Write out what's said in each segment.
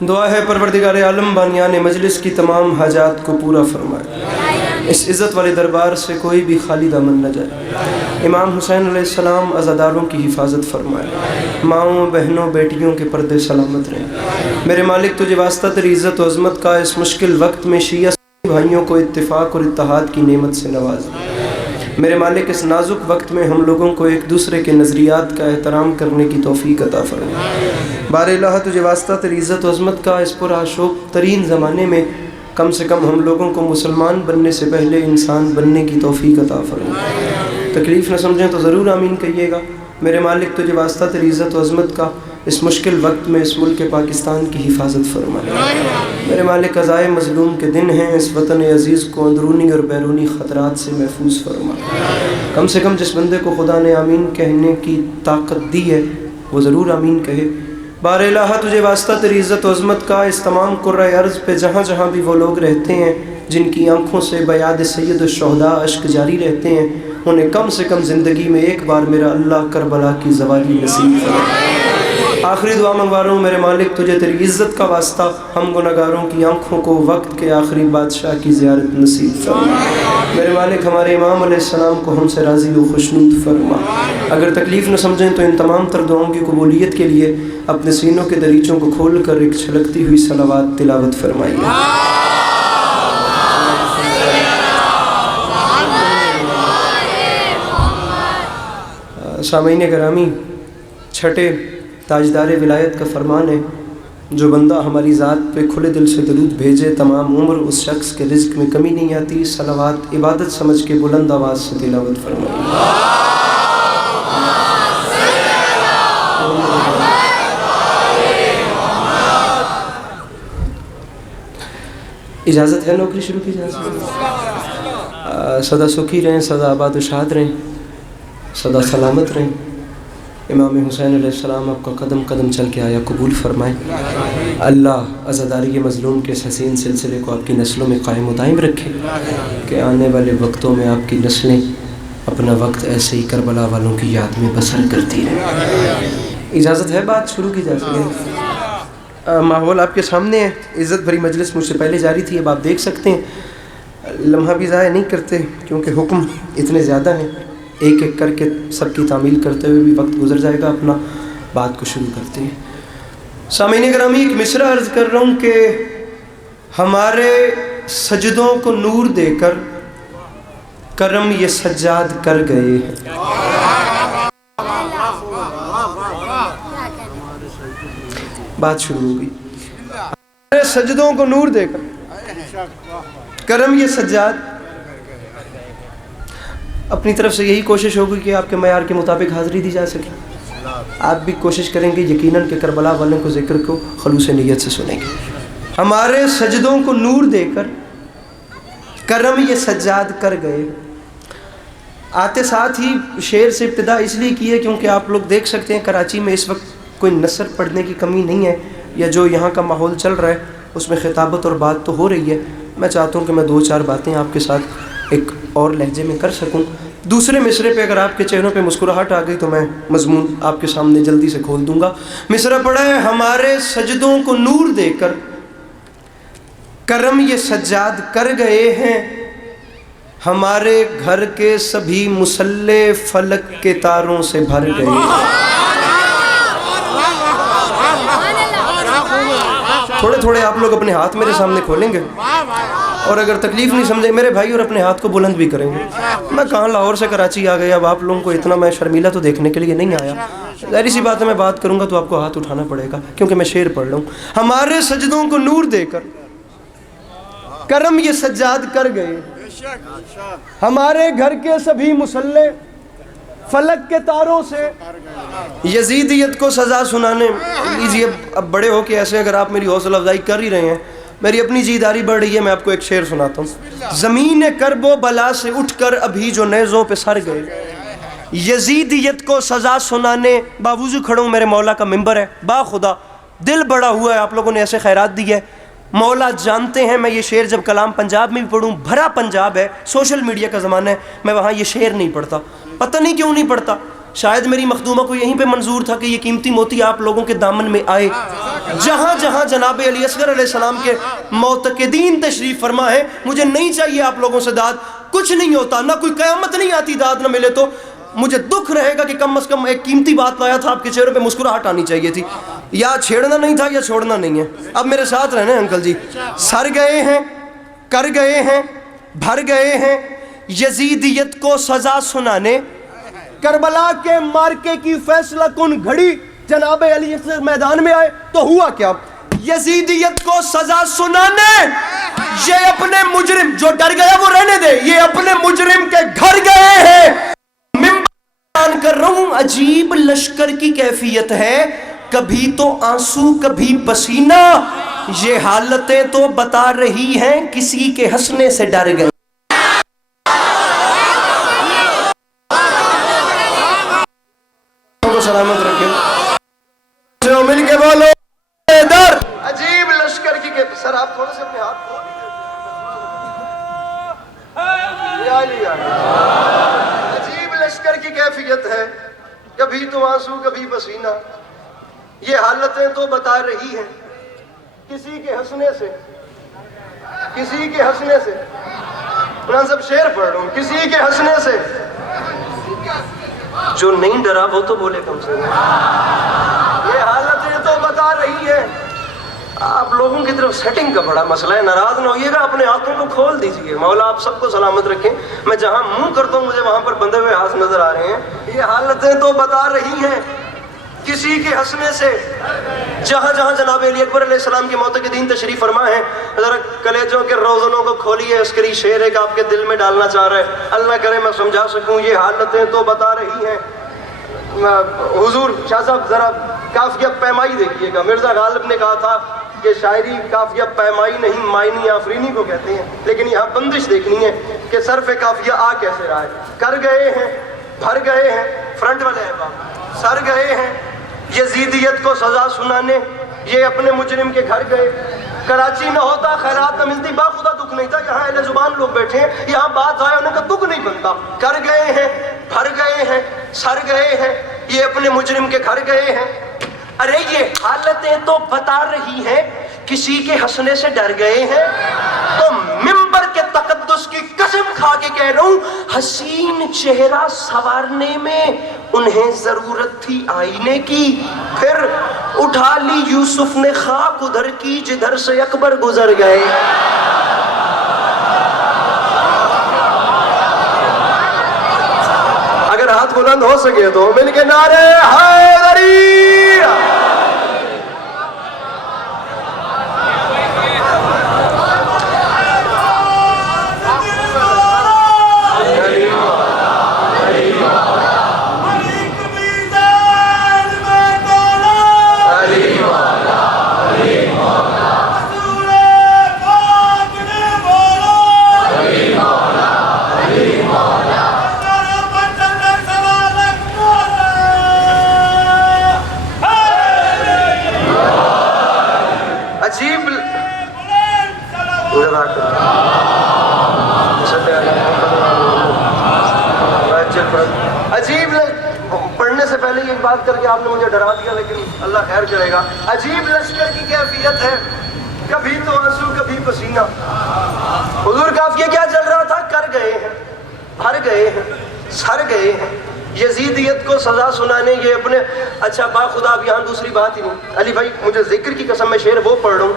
دعا ہے پروردگار عالم بانیان مجلس کی تمام حاجات کو پورا فرمائے، اس عزت والے دربار سے کوئی بھی خالی دامن نہ جائے۔ امام حسین علیہ السلام عزاداروں کی حفاظت فرمائے، ماؤں بہنوں بیٹیوں کے پردے سلامت رہیں۔ میرے مالک تجھے واسطہ تیری عزت و عظمت کا اس مشکل وقت میں شیعہ بھائیوں کو اتفاق اور اتحاد کی نعمت سے نواز۔ میرے مالک اس نازک وقت میں ہم لوگوں کو ایک دوسرے کے نظریات کا احترام کرنے کی توفیق عطا فرما۔ بار الہ تجھے واسطہ تیری عزت و عظمت کا اس پرآشوب ترین زمانے میں کم سے کم ہم لوگوں کو مسلمان بننے سے پہلے انسان بننے کی توفیق عطا فرما۔ تکلیف نہ سمجھیں تو ضرور آمین کہیے گا۔ میرے مالک تجھے واسطہ تیری عزت و عظمت کا اس مشکل وقت میں اس ملک پاکستان کی حفاظت فرما۔ میرے مالک قضائے مظلوم کے دن ہیں، اس وطن عزیز کو اندرونی اور بیرونی خطرات سے محفوظ فرما۔ کم سے کم جس بندے کو خدا نے آمین کہنے کی طاقت دی ہے وہ ضرور آمین کہے۔ بار الہ تجھے واسطہ تیری عزت و عظمت کا اس تمام کرۂ ارض پہ جہاں جہاں بھی وہ لوگ رہتے ہیں جن کی آنکھوں سے بیاد سید الشہداء اشک جاری رہتے ہیں، انہیں کم سے کم زندگی میں ایک بار میرا اللہ کربلا کی زوالی نصیب فرما۔ آخری دعا منگوا رہا ہوں میرے مالک تجھے تیری عزت کا واسطہ ہم گناہگاروں کی آنکھوں کو وقت کے آخری بادشاہ کی زیارت نصیب فرما۔ میرے مالک ہمارے امام علیہ السلام کو ہم سے راضی و خوشنود فرما۔ اگر تکلیف نہ سمجھیں تو ان تمام تر دعاؤں کی قبولیت کے لیے اپنے سینوں کے دریچوں کو کھول کر ایک چھلکتی ہوئی صلوات تلاوت فرمائیے۔ سامعین گرامی، چھٹے تاجدار ولایت کا فرمان ہے، جو بندہ ہماری ذات پہ کھلے دل سے درود بھیجے تمام عمر اس شخص کے رزق میں کمی نہیں آتی۔ صلوات عبادت سمجھ کے بلند آواز سے تلاوت فرمائیے۔ اجازت ہے نوکری شروع کی جا سکتی؟ سدا سکھی رہیں، سدا آباد و شاد رہیں، سدا سلامت رہیں۔ امام حسین علیہ السلام آپ کا قدم قدم چل کے آیا قبول فرمائے۔ اللہ عزاداری مظلوم کے اس حسین سلسلے کو آپ کی نسلوں میں قائم و دائم رکھے کہ آنے والے وقتوں میں آپ کی نسلیں اپنا وقت ایسے ہی کربلا والوں کی یاد میں بسر کرتی رہیں۔ اجازت ہے بات شروع کی جا سکے؟ ماحول آپ کے سامنے ہے، عزت بھری مجلس مجھ سے پہلے جاری تھی، اب آپ دیکھ سکتے ہیں۔ لمحہ بھی ضائع نہیں کرتے کیونکہ حکم اتنے زیادہ ہیں، ایک ایک کر کے سب کی تعمیل کرتے ہوئے بھی وقت گزر جائے گا، اپنا بات کو شروع کرتے ہیں۔ سامعین گرامی، ایک مصرع عرض کر رہا ہوں کہ ہمارے سجدوں کو نور دے کر کرم یہ سجاد کر گئے ہیں۔ بات شروع ہو گئی۔ ہمارے سجدوں کو نور دے کر کرم یہ سجاد، اپنی طرف سے یہی کوشش ہوگی کہ آپ کے معیار کے مطابق حاضری دی جا سکے۔ آپ بھی کوشش کریں گے یقیناً کہ کربلا والوں کو ذکر کو خلوص نیت سے سنیں گے۔ ہمارے سجدوں کو نور دے کر کرم یہ سجاد کر گئے۔ آتے ساتھ ہی شعر سے ابتدا اس لیے کی ہے کیونکہ آپ لوگ دیکھ سکتے ہیں کراچی میں اس وقت کوئی نثر پڑھنے کی کمی نہیں ہے، یا جو یہاں کا ماحول چل رہا ہے اس میں خطابت اور بات تو ہو رہی ہے۔ میں چاہتا ہوں کہ میں دو چار باتیں آپ کے ساتھ ایک اور لہجے میں کر سکوں۔ دوسرے مصرے پہ اگر آپ کے چہروں پہ مسکراہٹ آ گئی تو میں مضمون آپ کے سامنے جلدی سے کھول دوں گا۔ مصرع پڑھا ہے، ہمارے سجدوں کو نور دے کر کرم یہ سجاد کر گئے ہیں، ہمارے گھر کے سبھی مصلے فلک کے تاروں سے بھر گئے ہیں۔ تھوڑے تھوڑے آپ لوگ اپنے ہاتھ میرے سامنے کھولیں گے، اور اگر تکلیف نہیں سمجھے میرے بھائی اور اپنے ہاتھ کو بلند بھی کریں گے۔ میں کہاں لاہور سے کراچی آ گیا، اب آپ لوگوں کو اتنا میں شرمیلا تو دیکھنے کے لیے نہیں آیا۔ ظاہری سی بات ہے میں بات کروں گا تو آپ کو ہاتھ اٹھانا پڑے گا کیونکہ میں شعر پڑھ رہا ہوں۔ ہمارے سجدوں کو نور دے کر کرم یہ سجاد کر گئے، ہمارے گھر کے سبھی مصلے فلک کے تاروں سے یزیدیت کو سزا سنانے لیجیے۔ اب بڑے ہو کے ایسے اگر آپ میری حوصلہ افزائی کر ہی رہے ہیں، میری اپنی جیداری بڑھ رہی ہے، میں آپ کو ایک شعر سناتا ہوں۔ زمین کرب و بلا سے اٹھ کر ابھی جو نیزوں پہ سر گئے، یزیدیت کو سزا سنانے باوضو کھڑا ہوں، میرے مولا کا ممبر ہے، با خدا دل بڑا ہوا ہے، آپ لوگوں نے ایسے خیرات دی ہے، مولا جانتے ہیں۔ میں یہ شعر جب کلام پنجاب میں بھی پڑھوں، بھرا پنجاب ہے، سوشل میڈیا کا زمانہ ہے، میں وہاں یہ شعر نہیں پڑھتا، پتہ نہیں کیوں نہیں پڑھتا۔ شاید میری مخدومہ کو یہیں پہ منظور تھا کہ یہ قیمتی موتی آپ لوگوں کے دامن میں آئے. جہاں جہاں جناب علی اصغر علیہ السلام کے معتقدین تشریف فرما ہے، مجھے نہیں چاہیے آپ لوگوں سے داد. کچھ نہیں ہوتا، نہ کوئی قیامت نہیں آتی داد نہ ملے تو. مجھے دکھ رہے گا کہ کم از کم ایک قیمتی بات لایا تھا، آپ کے چہرے پہ مسکراہٹ آنی چاہیے تھی. یا چھیڑنا نہیں تھا یا چھوڑنا نہیں ہے. اب میرے ساتھ رہنا ہے انکل جی. سر گئے ہیں، کر گئے ہیں، بھر گئے ہیں یزیدیت کو سزا سنانے. کربلا کے مارکے کی فیصلہ کن گھڑی جناب علی اصغر میدان میں آئے تو ہوا کیا؟ یزیدیت کو سزا سنانے. یہ اپنے مجرم، جو ڈر گیا وہ رہنے دے، یہ اپنے مجرم کے گھر گئے ہیں. بیان کر رہا ہوں، عجیب لشکر کی کیفیت ہے، کبھی تو آنسو کبھی پسینہ. یہ حالتیں تو بتا رہی ہیں کسی کے ہنسنے سے ڈر گئے. سلامت رکھیں، مل کے بولو ادھر. عجیب لشکر کی سر آپ تھوڑے سے اپنے ہاتھ عجیب لشکر کی کیفیت ہے، کبھی تو آنسو کبھی پسینہ. یہ حالتیں تو بتا رہی ہیں کسی کے ہنسنے سے، کسی کے ہنسنے سے. قرآن صاحب شعر پڑھ رہا ہوں، کسی کے ہنسنے سے. جو نہیں ڈرا وہ تو بولے کم سے کم. یہ حالتیں تو بتا رہی ہے. آپ لوگوں کی طرف سیٹنگ کا بڑا مسئلہ ہے، ناراض نہ ہوئیے گا، اپنے ہاتھوں کو کھول دیجئے. مولا آپ سب کو سلامت رکھیں. میں جہاں منہ کرتا ہوں مجھے وہاں پر بندھے ہوئے ہاتھ نظر آ رہے ہیں. یہ حالتیں تو بتا رہی ہیں کسی کے ہنسنے سے. جہاں جہاں جناب علی اکبر علیہ السلام کے معتقدین تشریف فرما ہے، ذرا کلیجوں کے روزنوں کو کھولیے. عسکری شعر ایک آپ کے دل میں ڈالنا چاہ رہا ہے، اللہ کرے میں سمجھا سکوں. یہ حالتیں تو بتا رہی ہیں. حضور شاہ صاحب ذرا قافیہ پیمائی دیکھیے گا. مرزا غالب نے کہا تھا کہ شاعری قافیہ پیمائی نہیں معنی آفرینی کو کہتے ہیں، لیکن یہاں بندش دیکھنی ہے کہ صرف قافیہ آ کیسے رہا ہے. کر گئے ہیں، بھر گئے ہیں، فرنٹ والے احباب، سر گئے ہیں یزیدیت کو سزا سنانے. یہ اپنے مجرم کے گھر گئے. کراچی نہ ہوتا خیرات نہ ملتی، باخدا دکھ نہیں تھا. یہاں اہل زبان لوگ بیٹھے ہیں، یہاں بات ضائع ہونے کا دکھ نہیں بنتا. کر گئے ہیں، بھر گئے ہیں، سر گئے ہیں. یہ اپنے مجرم کے گھر گئے ہیں. ارے یہ حالتیں تو بتا رہی ہیں کسی کے ہنسنے سے ڈر گئے ہیں. تو منبر کے تقدس کی قسم کھا کے کہہ رہا ہوں، حسین چہرہ سنوارنے میں انہیں ضرورت تھی آئینے کی. پھر اٹھا لی یوسف نے خاک ادھر کی جدھر سے اکبر گزر گئے. اگر ہاتھ بلند ہو سکے تو مل کے نعرے حیدری. عجیب پڑھنے سے پہلے یہ بات کر کے آپ نے مجھے ڈرا دیا، لیکن اللہ خیر کرے گا. عجیب لشکر کی کیفیت ہے، کبھی تو آنسو کبھی پسینہ. حضور قافیہ کیا چل رہا تھا؟ کر گئے ہیں، بھر گئے ہیں، سر گئے ہیں یزیدیت کو سزا سنانے. یہ اپنے اچھا باخدا. اب یہاں دوسری بات ہی نہیں علی بھائی، مجھے ذکر کی قسم میں شعر وہ پڑھ رہا ہوں.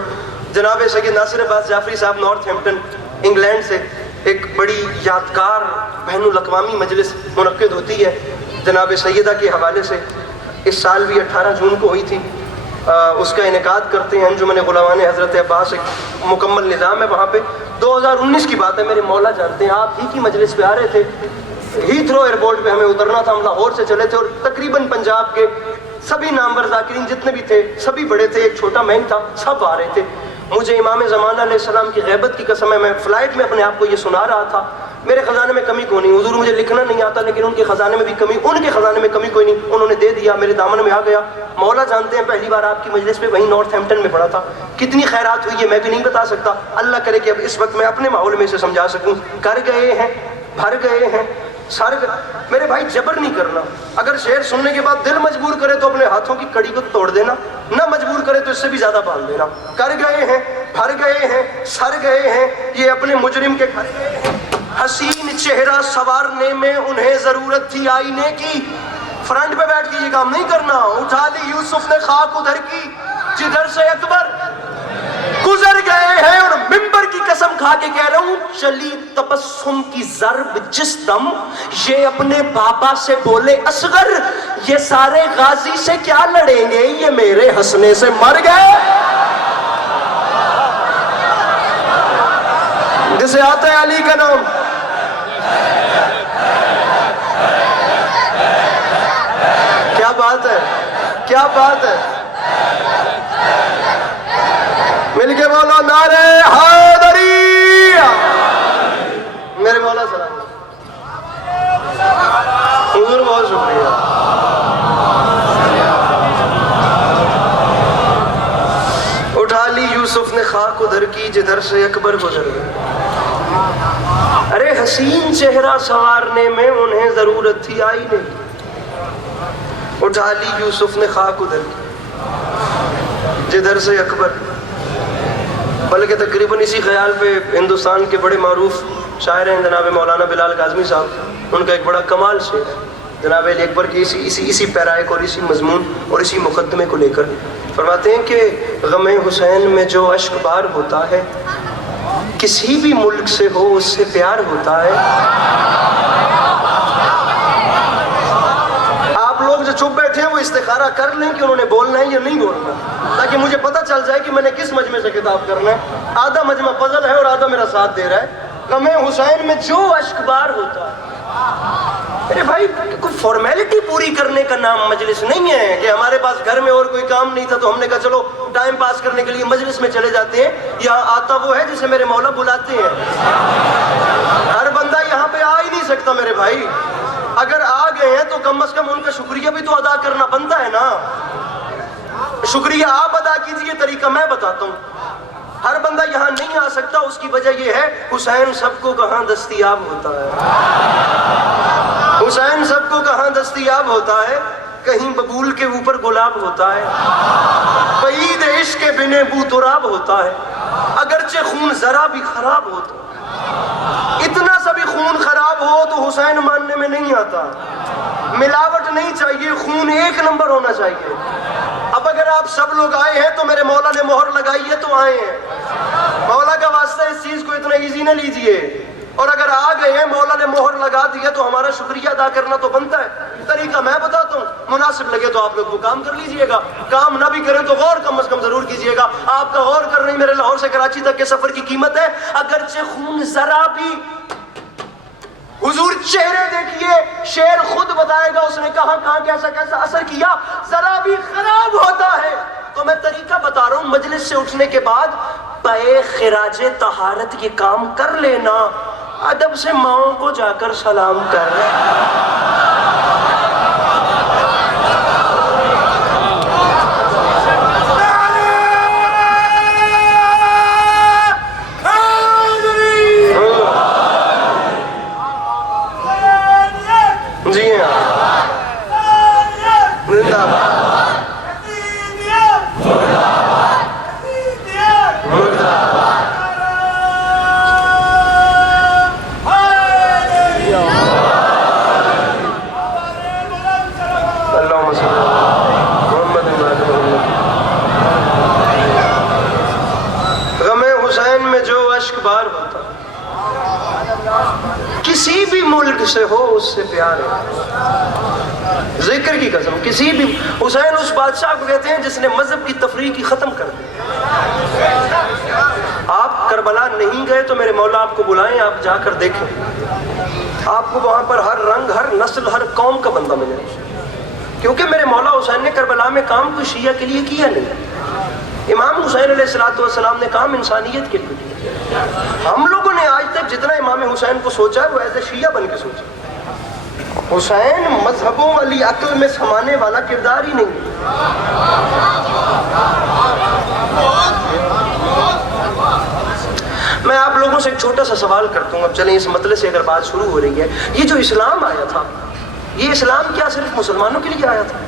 جناب سید ناصر عباس جعفری صاحب نارتھ ہیمپٹن انگلینڈ سے ایک بڑی یادگار بین الاقوامی مجلس منعقد ہوتی ہے جناب سیدہ کے حوالے سے. اس سال بھی 18 جون کو ہوئی تھی. اس کا انعقاد کرتے ہیں انجمن غلامان حضرت عباس. ایک مکمل نظام ہے وہاں پہ. 2019 کی بات ہے، میرے مولا جانتے ہیں. آپ ہی کی مجلس پہ آ رہے تھے، ہیتھرو ایئرپورٹ پہ ہمیں اترنا تھا. ہم لاہور سے چلے تھے اور تقریباً پنجاب کے سبھی نامور ذاکرین جتنے بھی تھے سبھی بڑے تھے، ایک چھوٹا مہنگ تھا، سب آ رہے تھے. مجھے امام زمانہ علیہ السلام کی غیبت کی قسم ہے، میں فلائٹ میں اپنے آپ کو یہ سنا رہا تھا. میرے خزانے میں کمی کوئی نہیں. حضور مجھے لکھنا نہیں آتا، لیکن ان کے خزانے میں بھی کمی، ان کے خزانے میں کمی کوئی نہیں. انہوں نے دے دیا، میرے دامن میں آ گیا. مولا جانتے ہیں پہلی بار آپ کی مجلس میں وہیں نارتھ ہیمپٹن میں پڑھا تھا. کتنی خیرات ہوئی ہے میں بھی نہیں بتا سکتا. اللہ کرے کہ اب اس وقت میں اپنے ماحول میں اسے سمجھا سکوں. کر گئے ہیں، بھر گئے ہیں، سر میرے بھائی جبر نہیں کرنا. اگر شعر سننے کے بعد دل مجبور کرے تو اپنے ہاتھوں کی کڑی کو توڑ دینا, نہ مجبور کرے تو اس سے بھی زیادہ باندھ دینا. کر گئے ہیں, بھر گئے ہیں, سر گئے ہیں یہ اپنے مجرم کے گھر گئے ہیں. حسین چہرہ سنوارنے میں انہیں ضرورت تھی آئینے کی. فرنٹ پہ بیٹھ کے یہ کام نہیں کرنا. اٹھا لی یوسف نے خاک ادھر کی جدھر سے اکبر گزر گئے ہیں. اور ممبر کی قسم کھا کے کہہ رہا ہوں, چلی تبسم کی ضرب جس دم یہ اپنے بابا سے بولے اصغر, یہ سارے غازی سے کیا لڑیں گے, یہ میرے ہنسنے سے مر گئے. جسے آتا ہے علی کا نام, کیا بات ہے, کیا بات ہے. مل کے بولو نعرہ حیدری. میرے مولا سلام. حضور بہت شکریہ. اٹھا لی یوسف نے خاک ادھر کی جدھر سے اکبر گزر گئے. ارے حسین چہرہ سنوارنے میں انہیں ضرورت تھی آئی نہیں. اٹھا لی یوسف نے خاک ادھر کی جدھر سے اکبر. بلکہ تقریباً اسی خیال پہ ہندوستان کے بڑے معروف شاعر ہیں جناب مولانا بلال کاظمی صاحب, ان کا ایک بڑا کمال شعر ہے جناب علی اکبر کی اسی پیرائے کو اور اسی مضمون اور اسی مقدمے کو لے کر. فرماتے ہیں کہ غم حسین میں جو اشک بار ہوتا ہے کسی بھی ملک سے ہو اس سے پیار ہوتا ہے. آپ لوگ جو چپ بیٹھے ہیں وہ استخارہ کر لیں کہ انہوں نے بولنا ہے یا نہیں بولنا, تاکہ مجھے پتہ چل جائے کہ میں نے کس مجمع سے خطاب کرنا ہے. آدھا مجمع فضل ہے اور آدھا میرا ساتھ دے رہا ہے. غم حسین میں جو اشک بار ہوتا ہے. ارے بھائی کوئی فارمیلٹی پوری کرنے کا نام مجلس نہیں ہے کہ ہمارے پاس گھر میں اور کوئی کام نہیں تھا تو ہم نے کہا چلو ٹائم پاس کرنے کے لیے مجلس میں چلے جاتے ہیں. یہاں آتا وہ ہے جسے میرے مولا بلاتے ہیں. ہر بندہ یہاں پہ آ ہی نہیں سکتا میرے بھائی. اگر آ گئے ہیں تو کم از کم ان کا شکریہ بھی تو ادا کرنا بنتا ہے نا. شکریہ آپ ادا کیجئے, طریقہ میں بتاتا ہوں. ہر بندہ یہاں نہیں آ سکتا, اس کی وجہ یہ ہے حسین سب کو کہاں دستیاب ہوتا ہے. حسین سب کو کہاں دستیاب ہوتا ہے, کہیں ببول کے اوپر گلاب ہوتا ہے, بعید عشق کے بنے بو تراب ہوتا ہے, اگرچہ خون ذرا بھی خراب ہوتا ہے. اتنا سا بھی خون خراب ہو تو حسین ماننے میں نہیں آتا. ملاوٹ نہیں چاہیے, خون ایک نمبر ہونا چاہیے. اب اگر آپ سب لوگ آئے ہیں تو میرے مولا نے مہر لگائی ہے تو آئے ہیں. مولا کا واسطہ اس چیز کو اتنا ایزی نہ لیجئے. اور اگر آ گئے ہیں مولا نے مہر لگا دی ہے تو ہمارا شکریہ ادا کرنا تو بنتا ہے. طریقہ میں بتاتا ہوں, مناسب لگے تو آپ لوگ وہ کام کر لیجئے گا, کام نہ بھی کریں تو غور کم از کم ضرور کیجئے گا. آپ کا غور کرنا ہی میرے لاہور سے کراچی تک کے سفر کی قیمت ہے. اگرچہ خون ذرا بھی, حضور چہرے دیکھیے, شعر خود بتائے گا اس نے کہاں کہاں کیسا کیسا اثر کیا, ذرا بھی خراب ہوتا ہے. تو میں طریقہ بتا رہا ہوں, مجلس سے اٹھنے کے بعد پے خراج طہارت یہ کام کر لینا, ادب سے ماؤں کو جا کر سلام کر. جی ہاں, زندہ باد. کسی بھی ملک سے ہو اس سے پیار ہے. ذکر کی قسم, کسی بھی. حسین اس بادشاہ کو کہتے ہیں جس نے مذہب کی تفریق کی ختم کر دی. آپ کربلا نہیں گئے تو میرے مولا آپ کو بلائیں, آپ جا کر دیکھیں. آپ کو وہاں پر ہر رنگ, ہر نسل, ہر قوم کا بندہ ملے. کیونکہ میرے مولا حسین نے کربلا میں کام کوئی شیعہ کے لیے کیا نہیں. امام حسین علیہ السلام نے کام انسانیت کے لیے کیا. ہم لوگوں نے آج تک جتنا امام حسین کو سوچا ہے وہ ایز اے شیعہ بن کے سوچا. حسین مذہبوں والی عقل میں سمانے والا کردار ہی نہیں. میں آپ لوگوں سے ایک چھوٹا سا سوال کرتا ہوں، اب چلیں اس مطلب سے اگر بات شروع ہو رہی ہے، یہ جو اسلام آیا تھا، یہ اسلام کیا صرف مسلمانوں کے لیے آیا تھا؟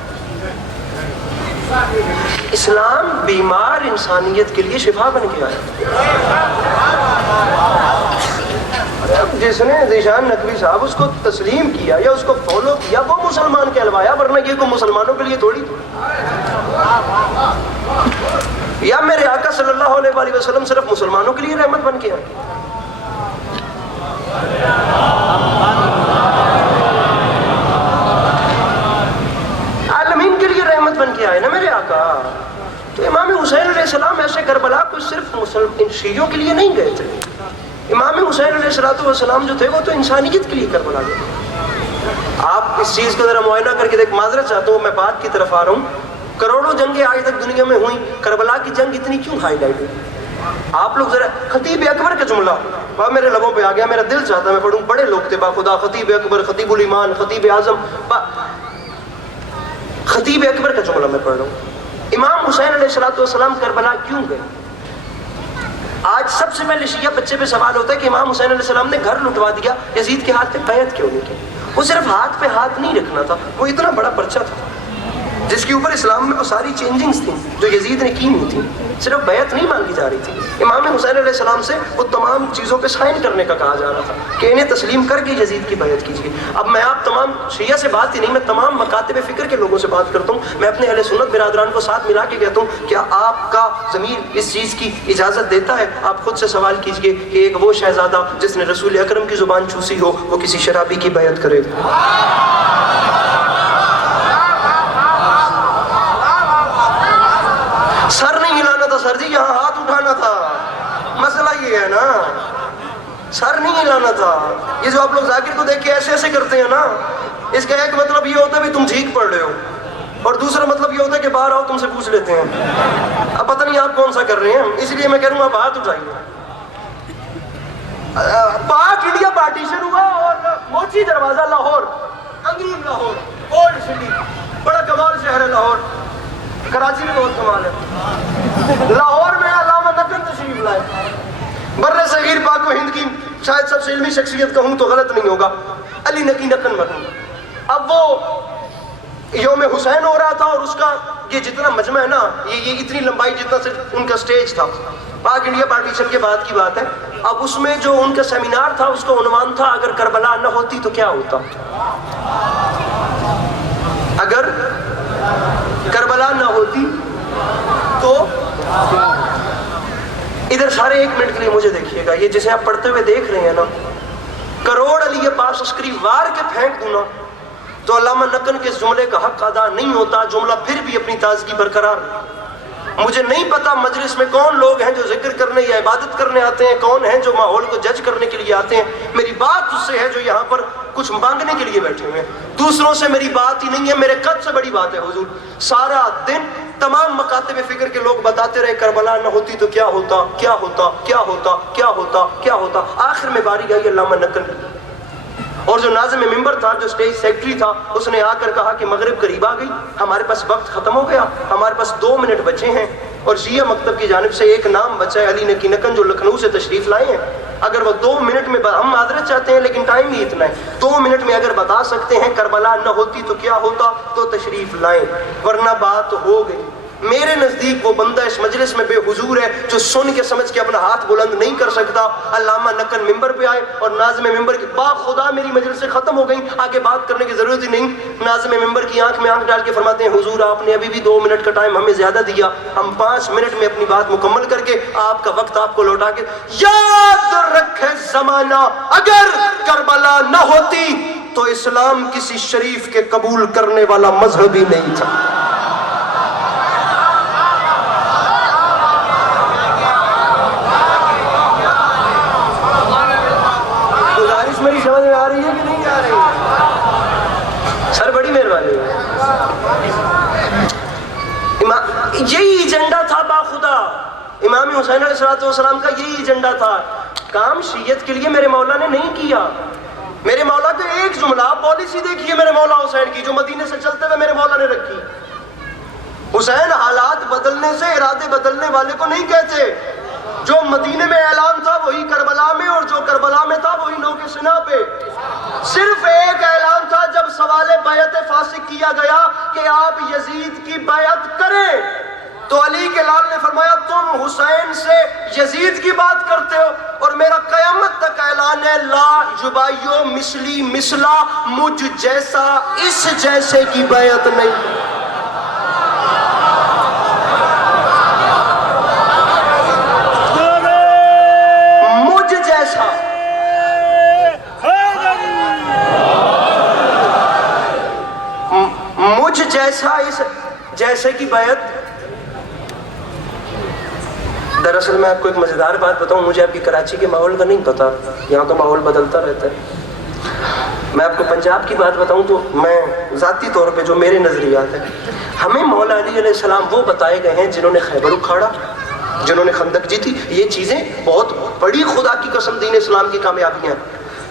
اسلام بیمار انسانیت کے لیے شفا بن کے آیا تھا۔ جس نے ذیشان نقوی صاحب اس کو تسلیم کیا یا اس کو فالو کیا وہ مسلمان کہلوایا، ورنہ یہ کو مسلمانوں کے لیے تھوڑی یا میرے آقا صلی اللہ علیہ وسلم صرف مسلمانوں کے لیے رحمت بن کے آئے؟ عالمین کے لیے رحمت بن کے آئے نا میرے آقا۔ تو امام حسین علیہ السلام ایسے کربلا کو صرف شیعوں کے لیے نہیں گئے تھے، امام حسین علیہ السلام جو تھے وہ تو انسانیت کے لیے کربلا گئے۔ آپ اس چیز کا ذرا معائنہ کر کے دیکھ، معذرت چاہتا ہوں میں بات کی طرف آ رہا ہوں، کروڑوں جنگیں آج تک دنیا میں ہوئیں، کربلا کی جنگ اتنی کیوں ہائی لائٹ ہوئی؟ آپ لوگ ذرا خطیب اکبر کا جملہ میرے لبوں پہ آ گیا، میرا دل چاہتا ہے میں پڑھوں، بڑے لوگ تھے باخدا، خطیب اکبر، خطیب الایمان، خطیب اعظم، خطیب اکبر کا جملہ میں پڑھ رہا ہوں۔ امام حسین علیہ السلام کربلا کیوں گئے؟ آج سب سے پہلے شیعہ بچے پہ سوال ہوتا ہے کہ امام حسین علیہ السلام نے گھر لٹوا دیا، یزید کے ہاتھ پہ بیعت کیوں نہیں کی؟ وہ صرف ہاتھ پہ ہاتھ نہیں رکھنا تھا، وہ اتنا بڑا پرچہ تھا جس کے اوپر اسلام میں وہ ساری چینجنگز تھیں جو یزید نے کی نہیں تھیں، صرف بیعت نہیں مانگی جا رہی تھی، امام حسین علیہ السلام سے وہ تمام چیزوں پہ سائن کرنے کا کہا جا رہا تھا کہ انہیں تسلیم کر کے یزید کی بیعت کیجیے۔ اب میں آپ تمام شیعہ سے بات ہی نہیں، میں تمام مکاتب فکر کے لوگوں سے بات کرتا ہوں، میں اپنے اہل سنت برادران کو ساتھ ملا کے کہتا ہوں کیا آپ کا ضمیر اس چیز کی اجازت دیتا ہے؟ آپ خود سے سوال کیجئے کہ ایک وہ شہزادہ جس نے رسول اکرم کی زبان چوسی ہو وہ کسی شرابی کی بیعت کرے؟ سر نہیں ہلانا تھا سر جی، یہاں ہاتھ اٹھانا تھا، مسئلہ یہ ہے نا، سر نہیں ہلانا تھا۔ یہ جو آپ لوگ ذاکر کو دیکھ کے ایسے ایسے کرتے ہیں نا، اس کا ایک مطلب یہ ہوتا ہے بھی تم ٹھیک پڑھ رہے ہو، اور دوسرا مطلب یہ ہوتا ہے کہ باہر آؤ تم سے پوچھ لیتے ہیں۔ اب پتہ نہیں آپ کون سا کر رہے ہیں، اس لیے میں کہہ رہا ہوں آپ ہاتھ اٹھائیے۔ پاک انڈیا پارٹیشن ہوا اور موچی دروازہ لاہور، انگریز لاہور، اولڈ سٹی، بڑا کمال شہر ہے لاہور، کراچی میں بہت کمال ہے۔ لاہور میں علامہ نقل تشریف لائے، بر صغیر پاک و ہند کی شاید سب سے علمی شخصیت کہوں تو غلط نہیں ہوگا، علی نقی نقل مرحوم۔ اب وہ یوم حسین ہو رہا تھا اور اس کا یہ جتنا مجمع ہے نا، یہ اتنی لمبائی جتنا صرف ان کا سٹیج تھا، پاک انڈیا پارٹیشن کے بعد کی بات ہے۔ اب اس میں جو ان کا سیمینار تھا اس کا عنوان تھا اگر کربلا نہ ہوتی تو کیا ہوتا، اگر کربلا نہ ہوتی تو۔ ادھر سارے ایک منٹ کے لیے مجھے دیکھیے گا، یہ جسے آپ پڑھتے ہوئے دیکھ رہے ہیں نا، کروڑ علی پاس عسکری وار کے پھینک دوں نا تو علامہ نقل کے جملے کا حق ادا نہیں ہوتا، جملہ پھر بھی اپنی تازگی برقرار ہے۔ مجھے نہیں پتا مجلس میں کون لوگ ہیں جو ذکر کرنے یا عبادت کرنے آتے ہیں، کون ہیں جو ماحول کو جج کرنے کے لیے آتے ہیں۔ میری بات اس سے ہے جو یہاں پر کچھ مانگنے کے لیے بیٹھے ہوئے ہیں، دوسروں سے میری بات ہی نہیں ہے، میرے قد سے بڑی بات ہے حضور۔ سارا دن تمام مکاتب فکر کے لوگ بتاتے رہے کربلا نہ ہوتی تو کیا ہوتا، کیا ہوتا، کیا ہوتا، کیا ہوتا، کیا ہوتا۔ آخر میں باری آئی علامہ نقل کی، اور جو ناظم ممبر تھا، جو سٹیج سیکٹری تھا، اس نے آ کر کہا کہ مغرب قریب آ گئی، ہمارے پاس وقت ختم ہو گیا، ہمارے پاس 2 منٹ بچے ہیں، اور شیعہ مکتب کی جانب سے ایک نام بچا ہے علی نقی نقل جو لکھنؤ سے تشریف لائے ہیں۔ اگر وہ 2 منٹ میں، ہم معذرت چاہتے ہیں لیکن ٹائم ہی اتنا ہے، 2 منٹ میں اگر بتا سکتے ہیں کربلا نہ ہوتی تو کیا ہوتا تو تشریف لائیں، ورنہ بات ہو گئی۔ میرے نزدیک وہ بندہ اس مجلس میں بے حضور ہے جو سن کے سمجھ کے اپنا ہاتھ بلند نہیں کر سکتا۔ علامہ نقل ممبر پہ آئے اور ناظم ممبر کی خدا میری مجلس سے ختم ہو گئی، آگے بات کرنے کی ضرورت ہی نہیں۔ ناظم ممبر کی آنکھ میں آنکھ ڈال کے فرماتے ہیں حضور آپ نے ابھی بھی 2 منٹ کا ٹائم ہمیں زیادہ دیا، ہم 5 منٹ میں اپنی بات مکمل کر کے آپ کا وقت آپ کو لوٹا کے۔ یاد رکھے زمانہ اگر کربلا نہ ہوتی تو اسلام کسی شریف کے قبول کرنے والا مذہب ہی نہیں تھا۔ میری سمجھ میں آ رہی ہے کہ نہیں آ رہی؟ سر بڑی مہربانی ہے۔ یہی ایجنڈا تھا باخدا امام حسین علیہ السلام کا، یہی ایجنڈا تھا۔ کام شیعت کے لیے میرے مولا نے نہیں کیا، میرے مولا تو ایک جملہ پالیسی دیکھیے میرے مولا حسین کی جو مدینے سے چلتے ہوئے میرے مولا نے رکھی، حسین حالات بدلنے سے ارادے بدلنے والے کو نہیں کہتے، جو مدینے میں اعلان تھا وہی کربلا میں، اور جو کربلا میں تھا وہی نوک سنا پہ۔ صرف ایک اعلان تھا جب سوال بیعت فاسق کیا گیا کہ آپ یزید کی بیعت کریں، تو علی کے لال نے فرمایا تم حسین سے یزید کی بات کرتے ہو، اور میرا قیامت تک اعلان ہے لا یبایو مثلی مثلا، مجھ جیسا اس جیسے کی بیعت نہیں۔ مجھ جیسا، مجھ جیسا اس جیسے کی بیعت۔ دراصل میں آپ کو ایک مزیدار بات بتاؤں، مجھے آپ کی کراچی کے ماحول کا نہیں پتا، یہاں کا ماحول بدلتا رہتا ہے۔ میں آپ کو پنجاب کی بات بتاؤں تو میں ذاتی طور پہ جو میرے نظریات ہیں، ہمیں مولا علی علیہ السلام وہ بتائے گئے ہیں جنہوں نے خیبر اکھاڑا، جنہوں نے خندق جیتی۔ یہ چیزیں بہت بڑی خدا کی قسم دین اسلام کی کامیابیاں ہیں،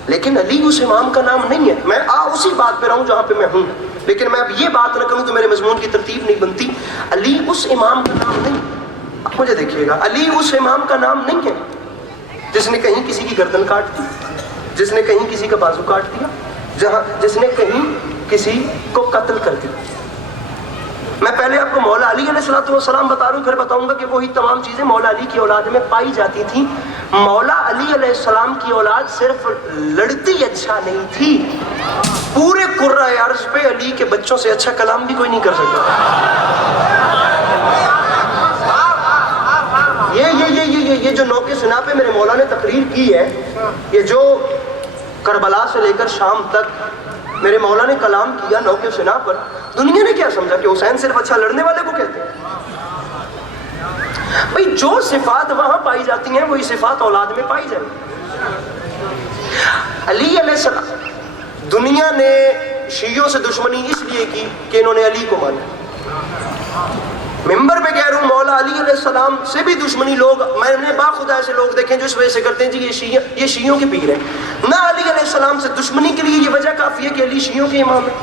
لیکن علی اس امام کا نام نہیں ہے۔ میں اسی بات پہ رہوں جہاں پہ میں ہوں، لیکن میں اب یہ بات نہ کروں تو میرے مضمون کی ترتیب نہیں بنتی۔ علی اس امام کا نام نہیں، مجھے دیکھیے گا، علی اس امام کا نام نہیں ہے جس نے کہیں کسی کی گردن کاٹ دی، جس نے کہیں کسی کا بازو کاٹ دیا، جس نے کہیں کسی کو قتل کر دیا۔ میں پہلے آپ کو مولا علی علیہ السلام بتا رہا ہوں، پھر بتاؤں گا کہ وہی تمام چیزیں مولا علی کی اولاد میں پائی جاتی تھیں۔ مولا علی علیہ السلام کی اولاد صرف لڑتی اچھا نہیں تھی، پورے قرہ ارض پہ علی کے بچوں سے اچھا کلام بھی کوئی نہیں کر سکتا۔ یہ جو نوک سنا پہ میرے مولا نے تقریر کی ہے، یہ جو کربلا سے لے کر شام تک میرے مولا نے کلام کیا نوک سنا پر، دنیا نے کیا سمجھا کہ حسین صرف اچھا لڑنے والے کو کہتے ہیں؟ بھئی جو صفات وہاں پائی جاتی ہیں وہی صفات اولاد میں پائی جائیں۔ علی علیہ السلام، دنیا نے شیعوں سے دشمنی اس لیے کی کہ انہوں نے علی کو مانا۔ ممبر پہ کہہ رہا ہوں، مولا علی علیہ السلام سے بھی دشمنی لوگ، میں نے باخدا ایسے لوگ دیکھیں جو اس وجہ سے کرتے ہیں جی یہ شیعوں کے پیر ہیں۔ نہ علی علیہ السلام سے دشمنی کے لیے یہ وجہ کافی ہے کہ علی شیعوں کے امام ہے،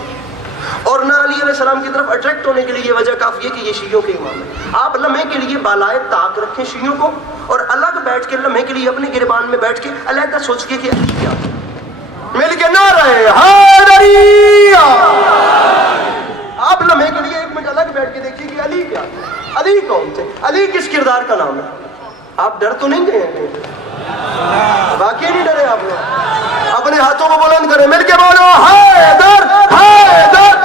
اور نہ علی علیہ السلام کی طرف اٹریکٹ ہونے کے لیے یہ وجہ کافی ہے کہ یہ شیعوں کے امام ہے۔ آپ لمحے کے لیے بالائے طاق رکھیں شیعوں کو، اور الگ بیٹھ کے لمحے کے لیے اپنے گربان میں بیٹھ کے علیحدہ سوچ کے کہ علی کیا، مل کے نعرہ حیدری، آپ لمحے کے لیے ایک منٹ الگ بیٹھ کے دیکھیے کہ علی کیا، علی کون تھے، علی کس کردار کا نام ہے۔ آپ ڈر تو نہیں گئے ہیں؟ واقعی نہیں ڈرے آپ لوگ؟ اپنے ہاتھوں کو بلند کریں، مل کے بولو حیدر حیدر،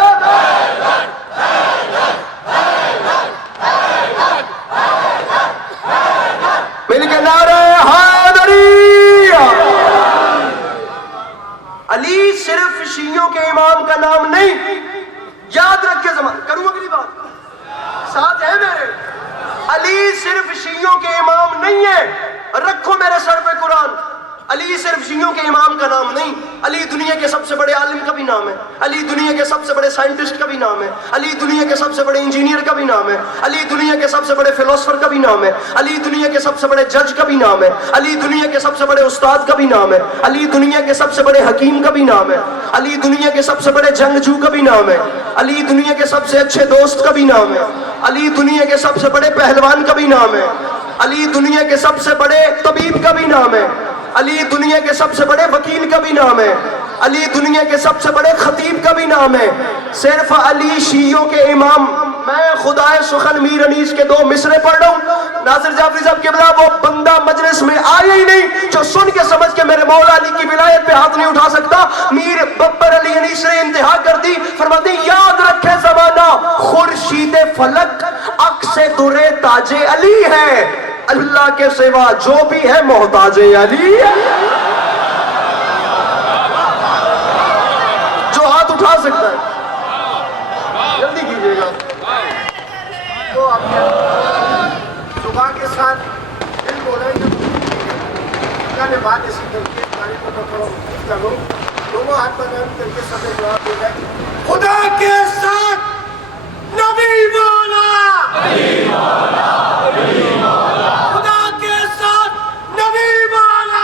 مل کے نعرہ حیدری۔ علی صرف شیعوں کے امام کا نام نہیں، یاد رکھے، زمان کروں اگلی بات ساتھ ہے میرے، علی صرف شیعوں کے امام نہیں ہے، رکھو میرے سر پہ قرآن، علی صرف شیعوں کے امام کا نام نہیں، علی دنیا کے سب سے بڑے عالم کا بھی نام ہے، علی دنیا کے سب سے بڑے سائنٹسٹ کا بھی نام ہے، علی دنیا کے سب سے بڑے انجینئر کا بھی نام ہے، علی دنیا کے سب سے بڑے فلسفر کا بھی نام ہے، علی دنیا کے سب سے بڑے جج کا بھی نام ہے، علی دنیا کے سب سے بڑے استاد کا بھی نام ہے، علی دنیا کے سب سے بڑے حکیم کا بھی نام ہے، علی دنیا کے سب سے بڑے جنگجو کا بھی نام ہے، علی دنیا کے سب سے اچھے دوست کا بھی نام ہے، علی دنیا کے سب سے بڑے پہلوان کا بھی نام ہے، علی دنیا کے سب سے بڑے طبیب کا بھی نام ہے، علی دنیا کے سب سے بڑے وکیل کا بھی نام ہے، علی دنیا کے سب سے بڑے خطیب کا بھی نام ہے۔ صرف علی شیعوں کے امام۔ میں خدائے سخن میر انیس کے 2 مصرے پڑھ رہا ہوں، ناصر جعفری صاحب قبلہ وہ بندہ مجلس میں آیا ہی نہیں جو سن کے سمجھ کے میرے مولا علی کی ولایت پہ ہاتھ نہیں اٹھا سکتا۔ میر ببر علی انیس نے انتہا کر دی، فرماتے ہیں یاد رکھے زمانہ خورشید فلک عکس درے تاج علی ہے، اللہ کے سوا جو بھی ہے محتاج علی ہے۔ جو ہاتھ اٹھا سکتا ہے جلدی کیجئے گا۔ تو آپ صبح کے ساتھ دل بول رہے ہیں کیا نے بات ایسی کر کے گانے کو تھوڑا مختلف کر لوں، دونوں ہاتھ بلند کر کے سب نے جواب دے گا خدا کے ساتھ نبی مولا، خدا کے ساتھ نبی مولا،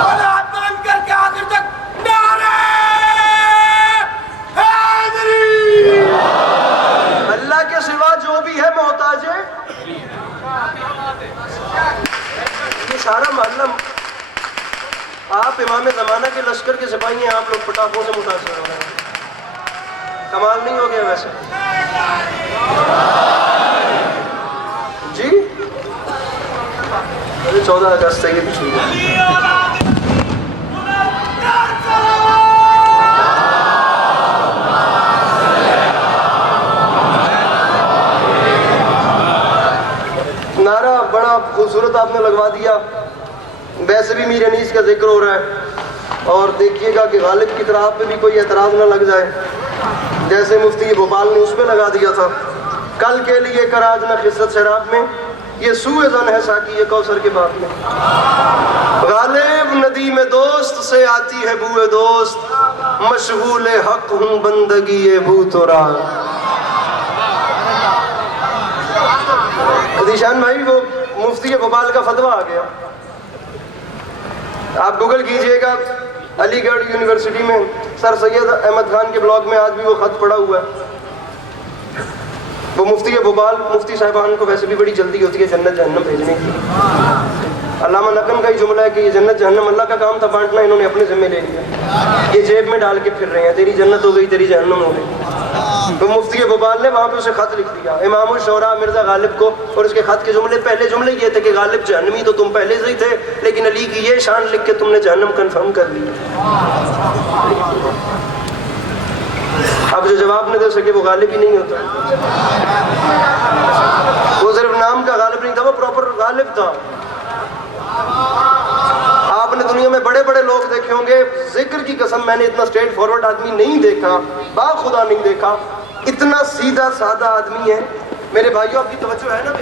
اور ہاتھ بلند کر کے آخر تک نعرہ حیدری۔ اللہ کے سوا جو بھی ہے محتاج ہے۔ آپ امام زمانہ کے لشکر کے سپاہی ہیں, آپ لوگ پٹاخوں سے متاثر ہو رہے ہیں. کمال نہیں ہو گیا ویسے؟ جی 14 اگست سے یہ بھی چھوٹ گیا. نعرہ بڑا خوبصورت آپ نے لگوا دیا. ویسے بھی میر انیس کا ذکر ہو رہا ہے, اور دیکھیے گا کہ غالب کی طرح آپ پہ بھی کوئی اعتراض نہ لگ جائے جیسے مفتی بھوپال نے اس پہ لگا دیا تھا. کل کے لیے کراج نہ خصت شراب میں, یہ سوء ظن ہے ساقی یہ کوثر کے باپ میں. غالب ندی میں دوست سے آتی ہے بوئے دوست, مشغول حق ہوں بندگی بو تو راہ. ذیشان بھائی وہ مفتی بھوپال کا فتویٰ آ گیا, آپ گوگل کیجئے گا. علی گڑھ یونیورسٹی میں سر سید احمد خان کے بلاگ میں آج بھی وہ خط پڑا ہوا ہے. وہ مفتی بھوپال, مفتی صاحبان کو ویسے بھی بڑی جلدی ہوتی ہے جنت جہنم بھیجنے کی. علامہ نقم کا ہی جملہ ہے کہ یہ جنت جہنم اللہ کا کام تھا بانٹنا, انہوں نے اپنے ذمہ لے لیا, یہ جیب میں ڈال کے پھر رہے ہیں, تیری جنت ہو گئی تیری جہنم ہو گئی. تو مفتی بھوپال نے وہاں پہ اسے خط لکھ دیا امام الشعراء مرزا غالب کو, اور اس کے خط کے پہلے جملے یہ تھے کہ غالب جہنمی تو تم پہلے سے ہی تھے, لیکن علی کی یہ شان لکھ کے تم نے جہنم کنفرم کر لی. اب جو جواب نہ دے سکے وہ غالب ہی نہیں ہوتا, وہ صرف نام کا غالب نہیں تھا, وہ پراپر غالب تھا. آپ نے دنیا میں بڑے بڑے لوگ دیکھے ہوں گے, ذکر کی قسم میں نے اتنا اسٹریٹ فارورڈ آدمی نہیں دیکھا, با خدا نہیں دیکھا. اتنا سیدھا سادہ آدمی ہے. میرے بھائیوں آپ کی توجہ ہے نا,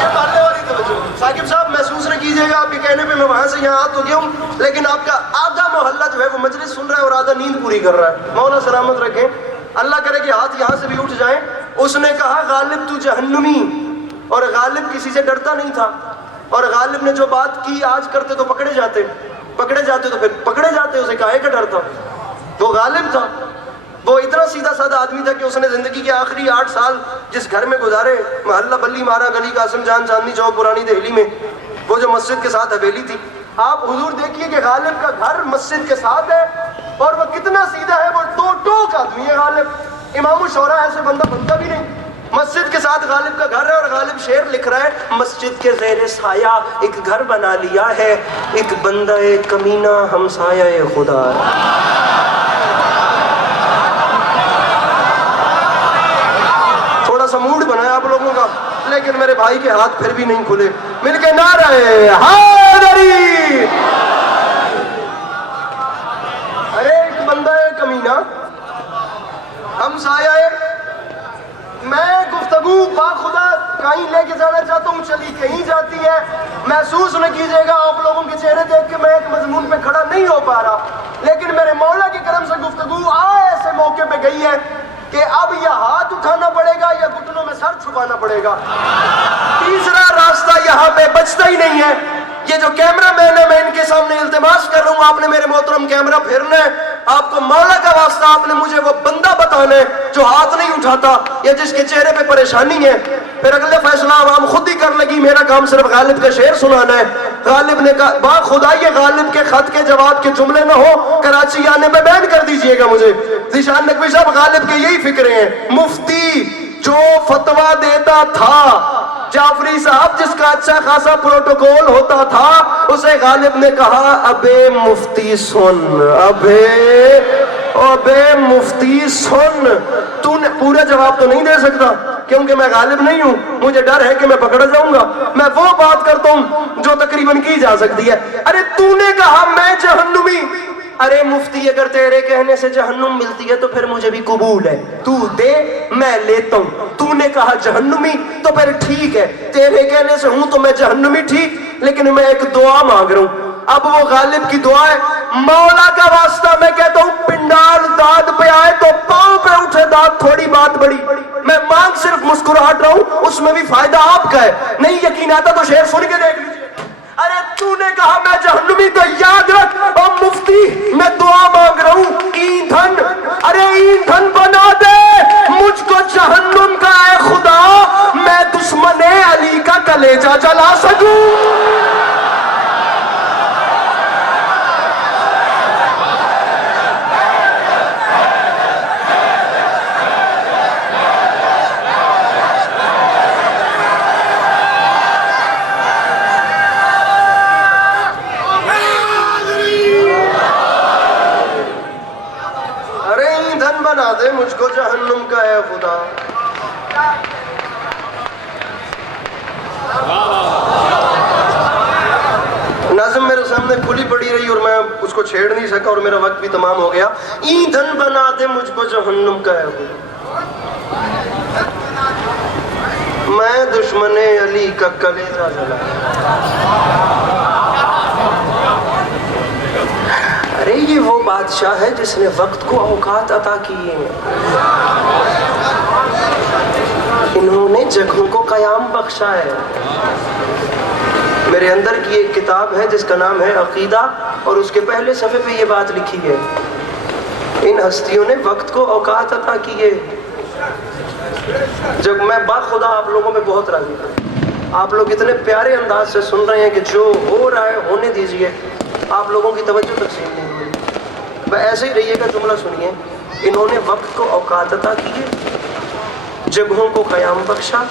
یہ ماننے والی توجہ. ثاقب صاحب محسوس نہ کیجئے گا آپ کے کہنے پہ میں وہاں سے یہاں تو گیا ہوں, لیکن آپ کا آدھا محلہ جو ہے وہ مجلس سن رہا ہے اور آدھا نیند پوری کر رہا ہے. مولا سلامت رکھیں, اللہ کرے کہ ہاتھ یہاں سے بھی اٹھ جائیں. اس نے کہا غالب تو جہنمی, اور غالب کسی سے ڈرتا نہیں تھا, اور غالب نے جو بات کی آج کرتے تو پکڑے جاتے تو پھر پکڑے جاتے, اسے کاہے کا ڈر تھا. وہ غالب تھا, وہ اتنا سیدھا سادہ آدمی تھا کہ اس نے زندگی کے آخری 8 سال جس گھر میں گزارے, محلہ بلی مارا گلی قاسم جان چاندنی چوک پرانی دہلی میں, وہ جو مسجد کے ساتھ حویلی تھی. آپ حضور دیکھیے کہ غالب کا گھر مسجد کے ساتھ ہے, اور وہ کتنا سیدھا ہے, وہ دو ٹوک آدمی ہے غالب. امام الشعراء ایسے بندہ بنتا بھی نہیں. مسجد کے ساتھ غالب کا گھر ہے, اور غالب شعر لکھ رہا ہے, مسجد کے زیر سایہ ایک گھر بنا لیا ہے, ایک بندہ کمینہ ہمسایہ خدا. تھوڑا سا موڈ بنایا آپ لوگوں کا, لیکن میرے بھائی کے ہاتھ پھر بھی نہیں کھلے. مل کے نعرہ حیدری. ارے ایک بندہ کمینہ ہمسایہ. میں گفتگو با خدا کہیں لے کے جانا چاہتا ہوں, چلی کہیں جاتی ہے. محسوس نہ کیجئے گا آپ لوگوں کے چہرے دیکھ کے میں ایک مضمون پہ کھڑا نہیں ہو پا رہا, لیکن میرے مولا کے کرم سے گفتگو ایسے موقع پہ گئی ہے کہ اب یا ہاتھ اٹھانا پڑے گا یا گھٹنوں میں سر چھپانا پڑے گا. تیسرا راستہ یہاں پہ بچتا ہی نہیں ہے. یہ جو کیمرہ مین ہے, میں ان کے سامنے التماس کر رہا ہوں, آپ نے میرے محترم کیمرہ پھرنا ہے. آپ کو مولا کا واسطہ, آپ نے مجھے وہ بندہ بتانا ہے جو ہاتھ نہیں اٹھاتا یا جس کے چہرے پہ پریشانی ہے. پھر اگلے فیصلہ عوام خود ہی کر لگی, میرا کام صرف غالب کا شعر سنانا ہے. غالب نے کہا با خدا یہ غالب کے خط کے جواب کے جملے نہ ہو, کراچی آنے پہ بین کر دیجئے گا مجھے. ذیشان نقوی صاحب غالب کے یہی فکرے ہیں. مفتی جو فتویٰ دیتا تھا, جعفری صاحب جس کا اچھا خاصا پروٹوکول ہوتا تھا, اسے غالب نے کہا ابے مفتی سن, ابے مفتی سن. تو نے پورا جواب تو نہیں دے سکتا کیونکہ میں غالب نہیں ہوں, مجھے ڈر ہے کہ میں پکڑ جاؤں گا. میں وہ بات کرتا ہوں جو تقریباً کی جا سکتی ہے. ارے تو نے کہا میں جہنمی. ارے مفتی اگر تیرے کہنے سے جہنم ملتی ہے تو پھر مجھے بھی قبول ہے, تو دے میں لیتا ہوں. تو نے کہا جہنمی تو پھر ٹھیک ہے, تیرے کہنے سے ہوں تو میں جہنمی ٹھیک, لیکن میں ایک دعا مانگ رہا ہوں. اب وہ غالب کی دعا ہے, مولا کا واسطہ میں کہتا ہوں پنڈال داد پہ آئے تو پاؤں پہ اٹھے داد, تھوڑی بات بڑی. میں مانگ صرف مسکراہٹ رہا ہوں, اس میں بھی فائدہ آپ کا ہے. نہیں یقین آتا تو شعر سن کے دیکھ لیجیے. ارے تو نے کہا میں جہنمی تو یاد رکھ, اور مفتی میں دعا مانگ رہا ہوں ایندھن, ارے ایندھن بنا دے مجھ کو جہنم کا اے خدا, میں دشمن علی کا کلیجہ جلا سکوں. کو چھیڑ نہیں سکا اور میرا وقت بھی تمام ہو گیا. ایندھن بنا دے مجھ کو جہنم کا ہے وہ. میں دشمن علی کا کلیجہ جلا. ارے یہ وہ بادشاہ ہے جس نے وقت کو اوقات عطا کیے ہیں. انہوں نے جگہوں کو قیام بخشا ہے. میرے اندر کی ایک کتاب ہے جس کا نام ہے عقیدہ, اور اس کے پہلے صفحے پہ یہ بات لکھی ہے, ان ہستیوں نے وقت کو اوقات عطا کیے. جب میں باخدا آپ لوگوں میں بہت راضی ہوں. آپ لوگ اتنے پیارے انداز سے سن رہے ہیں کہ جو ہو رہا ہے ہونے دیجئے. آپ لوگوں کی توجہ تقسیم نہیں ہوئی. ایسے ہی رہیے گا, جملہ سنیے. انہوں نے وقت کو اوقات عطا کیے, جگہوں کو قیام بخشا.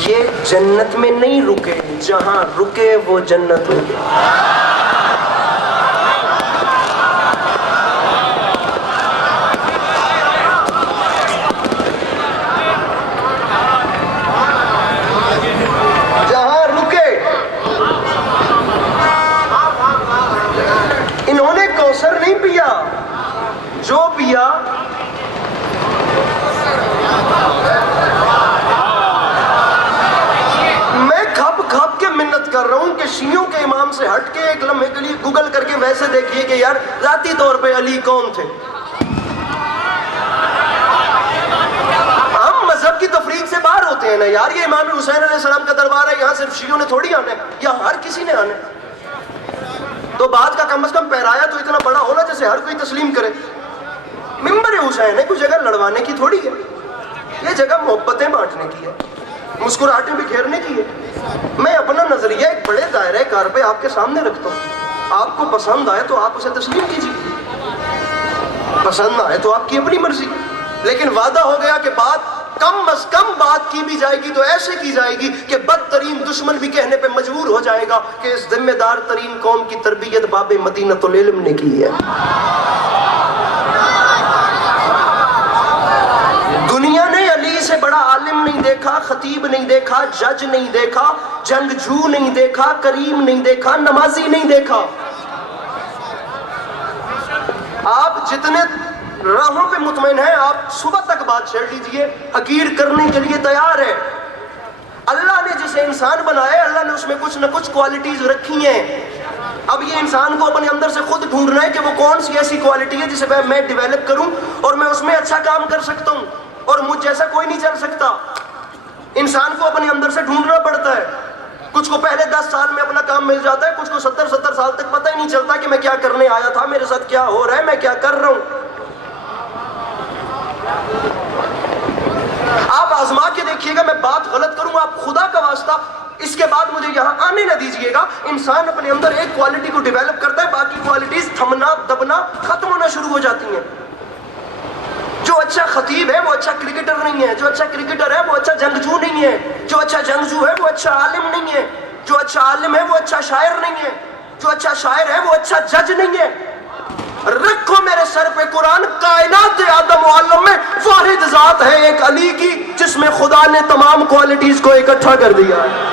یہ جنت میں نہیں رکے, جہاں رکے وہ جنت ہو گئی. جہاں رکے. انہوں نے کوثر نہیں پیا, جو پیا کر رہا ہوں کہ شیعوں کے امام سے ہٹ کے ایک لمحے کے لیے گوگل کر کے ویسے دیکھیے کہ یار ذاتی طور پہ علی کون تھے. ہم مذہب کی تفریق سے باہر ہوتے ہیں نا یار. یہ امام حسین علیہ السلام کا دربار ہے, یہاں صرف شیعوں نے تھوڑی آنا ہے, یہاں ہر کسی نے آنا ہے. تو بات کا کم از کم پیرایا تو اتنا بڑا ہونا جیسے ہر کوئی تسلیم کرے. ممبر حسین ہے, کوئی جگہ لڑوانے کی تھوڑی ہے. یہ جگہ محبتیں بانٹنے کی ہے, مسکراہٹیں بکھیرنے کی ہے. میں اپنا نظریہ ایک بڑے دائرہ کار پہ آپ کے سامنے رکھتا ہوں. آپ کو پسند آئے تو آپ اسے تسلیم کیجیے, پسند نہ آئے تو آپ کی اپنی مرضی. لیکن وعدہ ہو گیا کہ بات کم از کم بات کی بھی جائے گی تو ایسے کی جائے گی کہ بدترین دشمن بھی کہنے پہ مجبور ہو جائے گا کہ اس ذمہ دار ترین قوم کی تربیت باب مدینۃ العلم نے کی ہے. دنیا نے علی سے بڑا عالم نہیں دیکھا, خطیب نہیں دیکھا, جج نہیں دیکھا, جنگجو نہیں دیکھا, کریم نہیں دیکھا, نمازی نہیں دیکھا. آپ جتنے راہوں پہ مطمئن ہیں, آپ صبح تک بات چھیڑ لیجئے, حقیر کرنے کے لیے تیار ہے. اللہ نے جسے انسان بنایا ہے, اللہ نے اس میں کچھ نہ کچھ کوالٹیز رکھی ہیں. اب یہ انسان کو اپنے اندر سے خود ڈھونڈنا ہے کہ وہ کون سی ایسی کوالٹی ہے جسے میں ڈیویلپ کروں اور میں اس میں اچھا کام کر سکتا ہوں, اور مجھ جیسا کوئی نہیں چل سکتا. انسان کو اپنے اندر سے ڈھونڈنا پڑتا ہے. کچھ کو پہلے 10 سال میں اپنا کام مل جاتا ہے, کچھ کو 70 سال تک پتہ ہی نہیں چلتا کہ میں کیا کرنے آیا تھا, میرے ساتھ کیا ہو رہا ہے, میں کیا کر رہا ہوں. آپ آزما کے دیکھیے گا, میں بات غلط کروں آپ خدا کا واسطہ اس کے بعد مجھے یہاں آنے نہ دیجیے گا. انسان اپنے اندر ایک کوالٹی کو ڈیویلپ کرتا ہے, باقی کوالٹیز تھمنا دبنا ختم ہونا شروع ہو جاتی ہیں. جو اچھا خطیب ہے وہ اچھا کرکٹر نہیں ہے, جو اچھا کرکٹر ہے وہ اچھا جنگجو نہیں ہے, جو اچھا جنگجو ہے وہ اچھا عالم نہیں ہے, جو اچھا عالم ہے وہ اچھا شاعر نہیں ہے, جو اچھا شاعر ہے وہ اچھا جج نہیں ہے. رکھو میرے سر پہ قرآن, کائنات آدم و عالم میں واحد ذات ہے ایک علی کی جس میں خدا نے تمام کوالٹیز کو اکٹھا کر دیا ہے.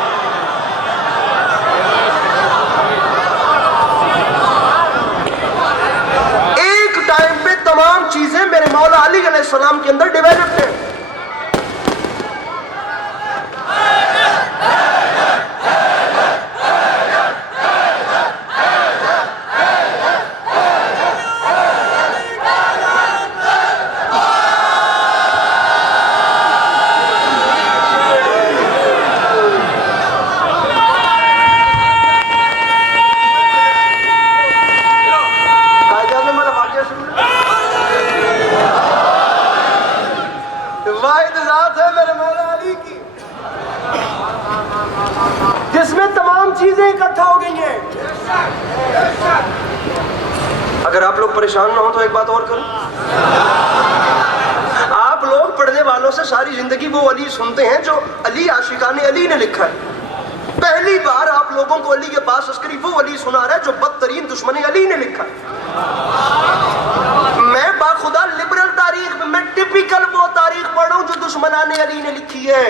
تمام چیزیں میرے مولا علی علیہ السلام کے اندر ڈیویلپڈ ہیں. اگر آپ لوگ پریشان نہ ہو تو ایک بات اور کروں. آپ لوگ پڑھنے والوں سے ساری زندگی وہ علی سنتے ہیں جو علی عاشقان علی نے لکھا ہے. پہلی بار آپ لوگوں کو علی کے پاس عسکری وہ علی سنا رہا ہے جو بدترین دشمن علی نے لکھا ہے. میں باخدا لبرل تاریخ میں ٹپیکل وہ تاریخ پڑھ رہا ہوں جو دشمنان علی نے لکھی ہے.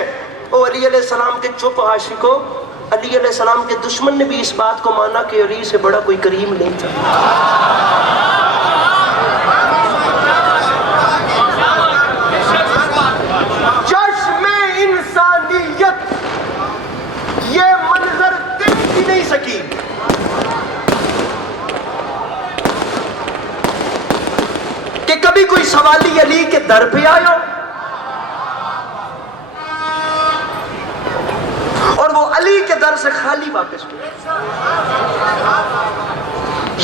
او علی علیہ السلام کے چپ عاشقوں, علی علیہ السلام کے دشمن نے بھی اس بات کو مانا کہ علی سے بڑا کوئی کریم نہیں تھا. چشم انسانیت یہ منظر دیکھ بھی نہیں سکی کہ کبھی کوئی سوالی علی کے در پہ آیا اور وہ علی کے در سے خالی واپس ہوئے.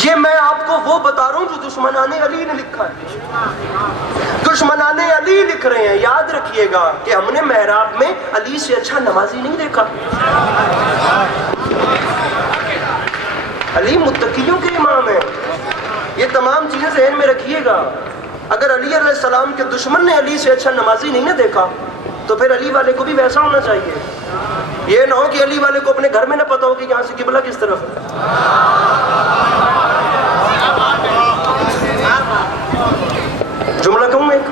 یہ میں آپ کو وہ بتا رہا ہوں جو دشمنان علی نے لکھا ہے. دشمنان علی لکھ رہے ہیں یاد رکھیے گا کہ ہم نے محراب میں علی سے اچھا نمازی نہیں دیکھا. علی متقیوں کے امام ہیں. یہ تمام چیزیں ذہن میں رکھیے گا. اگر علی علیہ السلام کے دشمن نے علی سے اچھا نمازی نہیں نہ دیکھا تو پھر علی والے کو بھی ویسا ہونا چاہیے. یہ نہ ہو کہ علی والے کو اپنے گھر میں نہ پتا ہو کہ یہاں سے قبلہ کس طرف ہے. جملہ کہوں ایک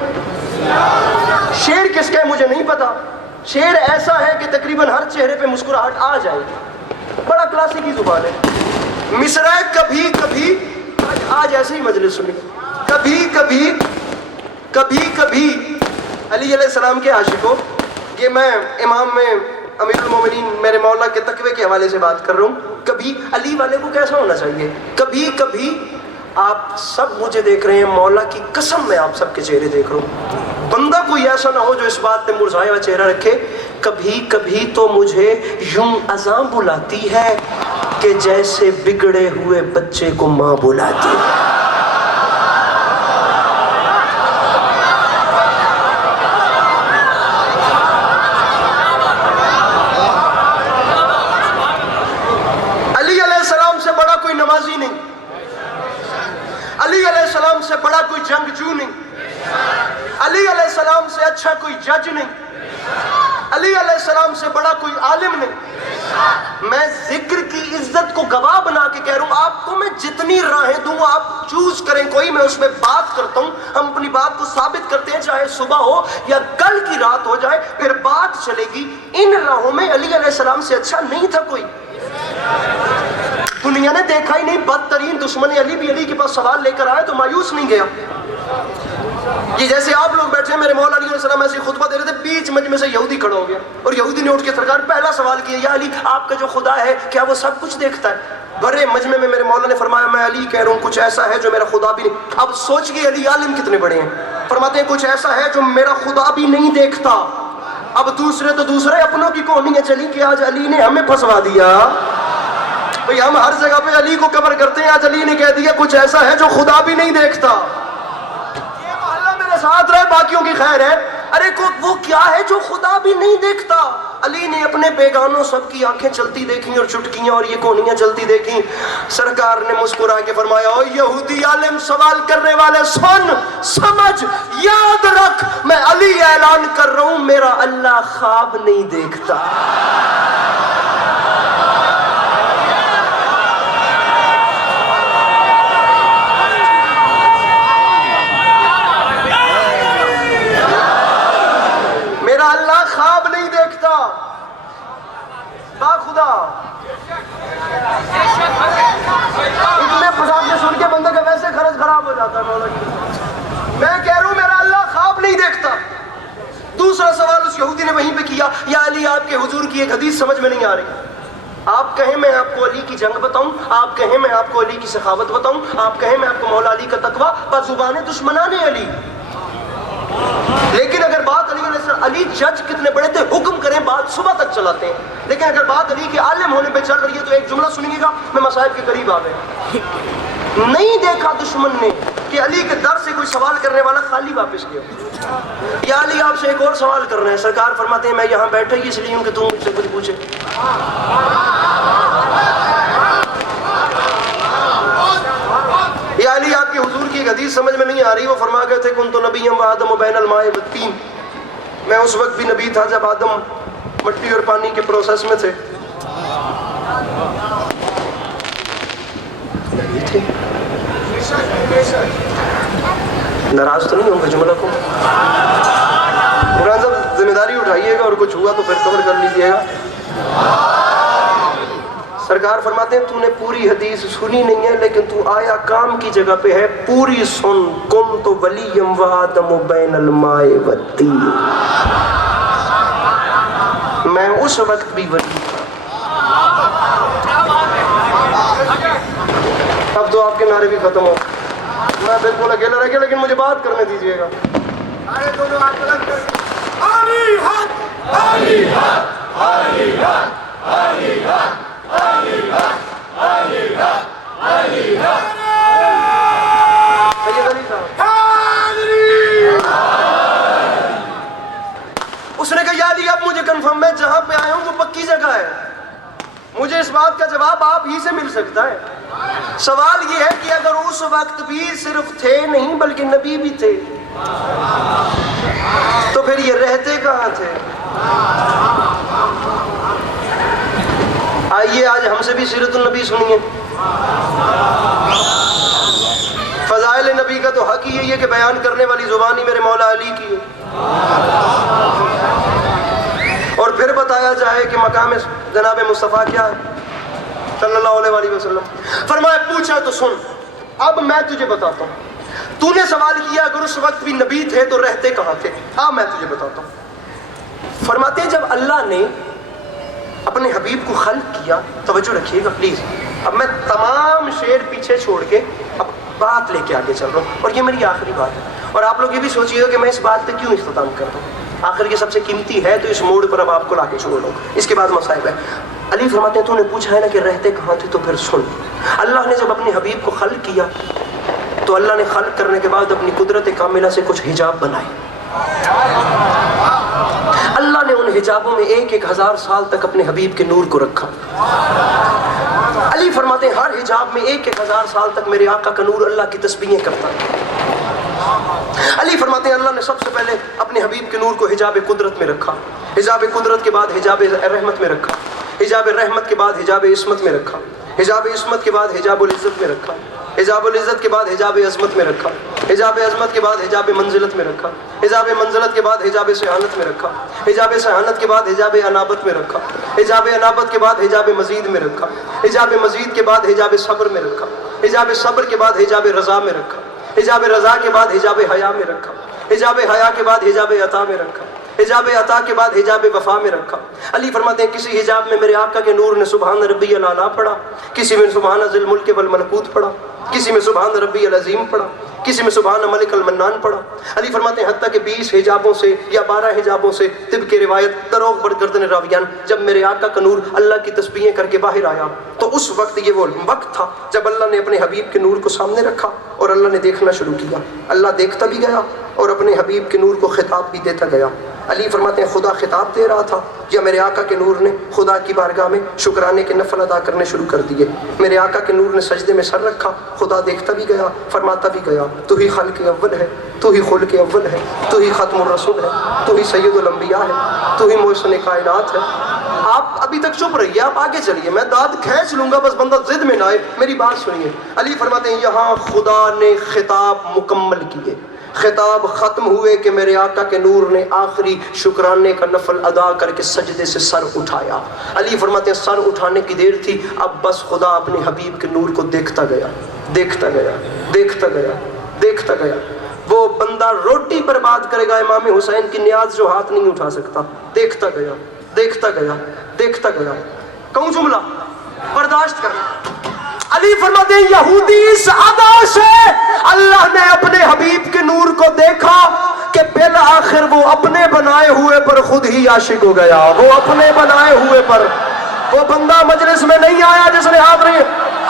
شعر کس کا ہے مجھے نہیں پتا. شعر ایسا ہے کہ تقریباً ہر چہرے پہ مسکراہٹ آ جائے گی. بڑا کلاسیکی زبان ہے. مصرع کبھی کبھی آج ایسے ہی مجلس سنی. کبھی کبھی علی علیہ السلام کے عاشقوں کہ میں امام میں امیر المومنین میرے مولا کے تقوی کے حوالے سے بات کر رہا ہوں. کبھی علی والے کو کیسا ہونا چاہیے. کبھی آپ سب مجھے دیکھ رہے ہیں, مولا کی قسم میں آپ سب کے چہرے دیکھ رہا ہوں. بندہ کوئی ایسا نہ ہو جو اس بات پہ مرجھایا ہوا چہرہ رکھے. کبھی تو مجھے یوں اذاں بلاتی ہے کہ جیسے بگڑے ہوئے بچے کو ماں بلاتی ہے. نمازی نہیں, علی علیہ السلام سے بڑا کوئی جنگجو نہیں, علی علیہ السلام سے اچھا کوئی جج نہیں, علی علیہ السلام سے بڑا کوئی عالم نہیں. میں ذکر کی عزت کو گواہ بنا کے کہہ رہا ہوں. آپ کو میں جتنی راہیں دوں آپ چوز کریں کوئی, میں اس میں بات کرتا ہوں. ہم اپنی بات کو ثابت کرتے ہیں چاہے صبح ہو یا کل کی رات ہو جائے, پھر بات چلے گی. ان راہوں میں علی علیہ السلام سے اچھا نہیں تھا کوئی. دنیا نے دیکھا ہی نہیں. بدترین دشمن علی بھی علی کے پاس سوال لے کر آئے تو مایوس نہیں گیا. یہ جیسے آپ لوگ بیٹھے ہیں, میرے مولا علی علیہ السلام ایسے خطبہ دے رہے تھے, بیچ مجمع سے یہودی کھڑا ہو گیا اور یہودی نے اٹھ کے سرکار پہلا سوال کیا, یا علی آپ کا جو خدا ہے کیا وہ سب کچھ دیکھتا ہے؟ بڑے مجمع میں میرے مولا نے فرمایا میں علی کہہ رہا ہوں کچھ ایسا ہے جو میرا خدا بھی نہیں. اب سوچئے علی عالم کتنے بڑے ہیں. فرماتے ہیں کچھ ایسا ہے جو میرا خدا بھی نہیں دیکھتا. اب دوسرے اپنوں کی کہانیاں چلی کہ آج علی نے ہمیں پھنسوا دیا. بھئی ہم ہر جگہ پہ علی کو کور کرتے ہیں, آج علی نے کہہ دیا کچھ ایسا ہے جو خدا بھی نہیں دیکھتا. یہ محلہ میرے ساتھ رہے باقیوں کی خیر ہے. ارے وہ کیا ہے جو خدا بھی نہیں دیکھتا؟ علی نے اپنے بیگانوں سب کی آنکھیں چلتی دیکھیں اور چٹکیاں اور یہ کونیاں چلتی دیکھیں. سرکار نے مسکرا کے فرمایا او یہودی عالم سوال کرنے والے سن, سمجھ, یاد رکھ, میں علی اعلان کر رہا ہوں میرا اللہ خواب نہیں دیکھتا. اللہ خواب نہیں دیکھتا. با خدا اتنے پساتے سن کے بندے کا ویسے خرچ خراب ہو جاتا ہے. مولا کی میں کہہ رہا ہوں میرا اللہ خواب نہیں دیکھتا. دوسرا سوال اس یہودی نے وہیں پہ کیا, یا علی آپ کے حضور کی ایک حدیث سمجھ میں نہیں آ رہی. آپ کہیں میں آپ کو علی کی جنگ بتاؤں, آپ کہیں میں آپ کو علی کی سخاوت بتاؤں, آپ کہیں میں آپ کو مولا علی کا تقوی, بس زبان دشمنان علی. لیکن اگر بات علی علیہ السلام, علی جج کتنے بڑے تھے, حکم کریں بات صبح تک چلاتے ہیں. لیکن اگر بات علی کے عالم ہونے پہ چل رہی ہے تو ایک جملہ سنیے گا, میں مصائب کے قریب آ گئے. نہیں دیکھا دشمن نے کہ علی کے در سے کوئی سوال کرنے والا خالی واپس گیا. یا علی آپ سے ایک اور سوال کر رہے ہیں. سرکار فرماتے ہیں میں یہاں بیٹھا ہی اس لیے ہوں کہ تم مجھ سے کچھ پوچھے. یا علی آپ کی حضور کی ایک حدیث سمجھ میں نہیں آ رہی. وہ فرما گئے تھے کنت نبی و آدم بین الماء والطین, میں اس وقت بھی نبی تھا جب آدم مٹی اور پانی کے پروسیس میں تھے. ناراض تو نہیں ہوں گے جملہ کو؟ قرآن صاحب ذمہ داری اٹھائیے گا اور کچھ ہوا تو پھر کور کر لیجیے گا. سرکار فرماتے ہیں تو نے پوری حدیث سنی نہیں ہے لیکن تو آیا کام کی جگہ پہ ہے، پوری سن۔ کنت ولیم و آدم بین الماء والطین، میں اس وقت بھی ولی تھا۔ اب تو آپ کے نعرے بھی ختم ہو، میں بالکل اکیلا رہ گیا، لیکن مجھے بات کرنے دیجیے گا۔ سارے دونوں ہاتھ بلند کر کے علی حق، علی حق، علی حق، علی حق، علی حق، علی حق، علی حق۔ سید علی صاحب اس نے کہا یا علی اب مجھے کنفرم، میں جہاں پہ آیا ہوں وہ پکی جگہ ہے، مجھے اس بات کا جواب آپ ہی سے مل سکتا ہے۔ سوال یہ ہے کہ اگر اس وقت بھی صرف تھے نہیں بلکہ نبی بھی تھے تو پھر یہ رہتے کہاں تھے؟ آئیے آج ہم سے بھی سیرت النبی سنیے۔ فضائل نبی کا تو حق ہی ہے کہ بیان کرنے والی زبان ہی میرے مولا علی کی ہے، اور پھر بتایا جائے کہ مقام جناب مصطفیٰ کیا ہے صلی اللہ علیہ وآلہ وسلم۔ فرمایا پوچھا تو سن، اب میں تجھے بتاتا ہوں۔ تو نے سوال کیا اگر اس وقت بھی نبی تھے تو رہتے کہاں تھے؟ اب میں تجھے بتاتا ہوں۔ فرماتے ہیں جب اللہ نے اپنے حبیب کو خلق کیا، توجہ رکھیے گا پلیز، اب میں تمام شعر پیچھے چھوڑ کے اب بات لے کے آگے چل رہا ہوں، اور یہ میری آخری بات ہے، اور آپ لوگ یہ بھی سوچیے گا کہ میں اس بات پہ کیوں اختتام کرتا ہوں، آخر یہ سب سے قیمتی ہے تو اس موڑ پر اب آپ کو لا کے چھوڑ دوں، اس کے بعد مصائب ہے۔ علی فرماتے ہیں تو نے پوچھا ہے نا کہ رہتے کہاں تھے، تو پھر سن، اللہ نے جب اپنے حبیب کو خلق کیا تو اللہ نے خلق کرنے کے بعد اپنی قدرت کاملہ سے کچھ حجاب بنائے۔ اللہ نے ان حجابوں میں 1000 سال تک اپنے حبیب کے نور کو رکھا۔ علی فرماتے ہیں ہر حجاب میں 1000 سال تک میرے آقا کا نور اللہ کی تسبیحیں کرتا ہے۔ علی فرماتے ہیں اللہ نے سب سے پہلے اپنے حبیب کے نور کو حجاب قدرت میں رکھا، حجاب قدرت کے بعد حجاب رحمت میں رکھا، حجاب رحمت کے بعد حجاب عصمت میں رکھا، حجاب عصمت کے بعد حجاب العزت میں رکھا، حجاب العزت کے بعد حجاب عظمت میں رکھا، حجاب عظمت کے بعد حجاب منزلت میں رکھا، حجاب منزلت کے بعد حجاب سیانت میں رکھا، حجاب سیانت کے بعد حجاب انابت میں رکھا، حجاب انابت کے بعد حجاب مزید میں رکھا، حجاب مزید کے بعد حجاب صبر میں رکھا، حجاب صبر کے بعد حجاب رضا میں رکھا، حجاب رضا کے بعد حجاب حیا میں رکھا، حجاب حیا کے بعد حجاب عطا میں رکھا، حجاب عطا کے بعد حجاب وفا میں رکھا۔ علی فرماتے ہیں کسی حجاب میں میرے آقا کے نور نے سبحان ربی الاعلیٰ پڑھا، کسی میں سبحان ذی الملک والملکوت پڑھا، کسی میں سبحان ربی العظیم پڑھا، کسی میں سبحان ملک المنان پڑھا۔ علی فرماتے ہیں حتیٰ کہ 20 حجابوں سے یا 12 حجابوں سے طب کی روایت دروغ بر گردن راویان جب میرے آقا کا نور اللہ کی تسبیحیں کر کے باہر آیا تو اس وقت یہ وہ وقت تھا جب اللہ نے اپنے حبیب کے نور کو سامنے رکھا اور اللہ نے دیکھنا شروع کیا۔ اللہ دیکھتا بھی گیا اور اپنے حبیب کے نور کو خطاب بھی دیتا گیا۔ علی فرماتے ہیں خدا خطاب دے رہا تھا یا میرے آقا کے نور نے خدا کی بارگاہ میں شکرانے کے نفل ادا کرنے شروع کر دیے۔ میرے آقا کے نور نے سجدے میں سر رکھا، خدا دیکھتا بھی گیا، فرماتا بھی گیا تو ہی خلق اول ہے، تو ہی خلق اول ہے، تو ہی ختم الرسول ہے، تو ہی سید الانبیاء ہے، تو ہی محسن کائنات ہے۔ آپ ابھی تک چپ رہیے، آپ آگے چلیے، میں داد کھینچ لوں گا، بس بندہ ضد میں نہ آئے، میری بات سنیے۔ علی فرماتے ہیں یہاں خدا نے خطاب مکمل کیے، خطاب ختم ہوئے کہ میرے آقا کے نور نے آخری شکرانے کا نفل ادا کر کے سجدے سے سر اٹھایا۔ علی فرماتے ہیں سر اٹھانے کی دیر تھی، اب بس خدا اپنے حبیب کے نور کو دیکھتا گیا، دیکھتا گیا، دیکھتا گیا، دیکھتا گیا۔ وہ بندہ روٹی برباد کرے گا امام حسین کی نیاز جو ہاتھ نہیں اٹھا سکتا، دیکھتا گیا، دیکھتا گیا، دیکھتا گیا۔ کہوں جملہ برداشت کرنا۔ علی فرماتے ہیں یہودی اس ادا سے اللہ نے اپنے حبیب کے نور کو دیکھا کہ بالآخر وہ اپنے بنائے ہوئے پر خود ہی عاشق ہو گیا، وہ اپنے بنائے ہوئے پر۔ وہ بندہ مجلس میں نہیں آیا جس نے ہاتھ نہیں،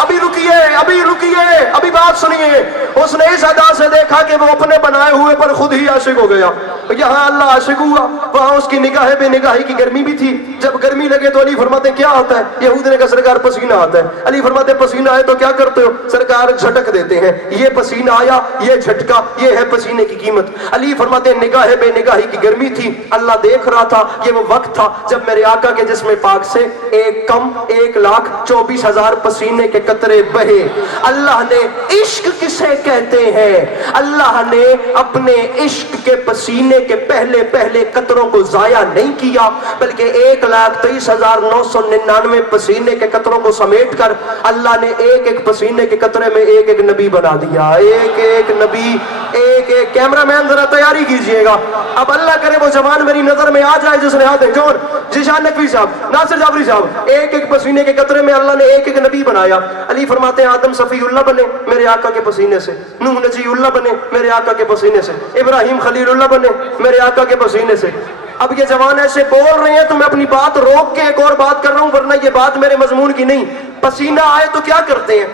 ابھی رکیے، ابھی رکیے، ابھی بات سنیے۔ اس نے اس ادا سے دیکھا کہ وہ اپنے بنائے ہوئے پر خود ہی عاشق ہو گیا۔ یہاں اللہ عاشق ہوا، وہاں اس کی نگاہ بے نگاہی کی گرمی بھی تھی۔ جب گرمی لگے تو علی فرماتے کیا آتا ہے؟ یہود نے کہا سرکار پسینہ آتا ہے۔ علی فرماتے پسینہ آئے تو کیا کرتے ہو؟ سرکار جھٹک دیتے ہیں۔ یہ پسینہ آیا، یہ جھٹکا، یہ ہے پسینے کی قیمت۔ علی فرماتے نگاہ بے نگاہی کی گرمی تھی، اللہ دیکھ رہا تھا۔ یہ وہ وقت تھا جب میرے آقا کے جسم پاک سے 1,24,000 پسینے کے قطرے بہے۔ اللہ نے عشق کسے کہتے ہیں؟ اللہ نے اپنے عشق کے پسینے کے پہلے پہلے قطروں کو ضائع نہیں کیا، بلکہ 1,23,999 پسینے کے قطروں کو سمیٹ کر اللہ نے ایک ایک پسینے کے قطرے میں ایک ایک نبی بنا دیا، ایک ایک نبی، ایک ایک۔ کیمرہ مین ذرا تیاری کیجئے گا، اب اللہ کرے وہ جوان میری نظر میں آ جائے جس نے ہاتھ جون ذیشان نقوی صاحب، ناصر جعفری صاحب، ایک ایک پسینے کے قطرے میں اللہ نے ایک ایک نبی بنایا۔ علی فرماتے ہیں آدم صفی اللہ بنے میرے آقا کے پسینے سے، نوح نجی اللہ بنے میرے آقا کے پسینے سے، ابراہیم خلیل اللہ بنے میرے آقا کے پسینے سے۔ اب یہ جوان ایسے بول رہے ہیں تو میں اپنی بات روک کے ایک اور بات کر رہا ہوں، ورنہ یہ بات میرے مضمون کی نہیں۔ پسینہ آئے تو کیا کرتے ہیں؟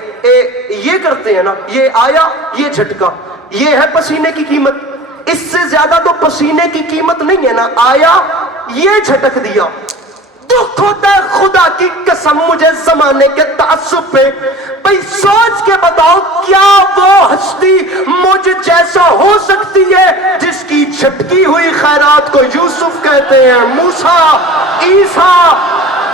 یہ کرتے ہیں نا، یہ آیا، یہ جھٹکا، یہ ہے پسینے کی قیمت۔ اس سے زیادہ تو پسینے کی قیمت نہیں ہے نا، آیا یہ جھٹک دیا۔ دکھ ہوتا ہے خدا کی قسم مجھے زمانے کے تعصب پہ، بھئی سوچ کے بتاؤ کیا وہ ہستی مجھ جیسا ہو سکتی ہے جس کی جھٹکی ہوئی خیرات کو یوسف کہتے ہیں، موسیٰ، عیسیٰ۔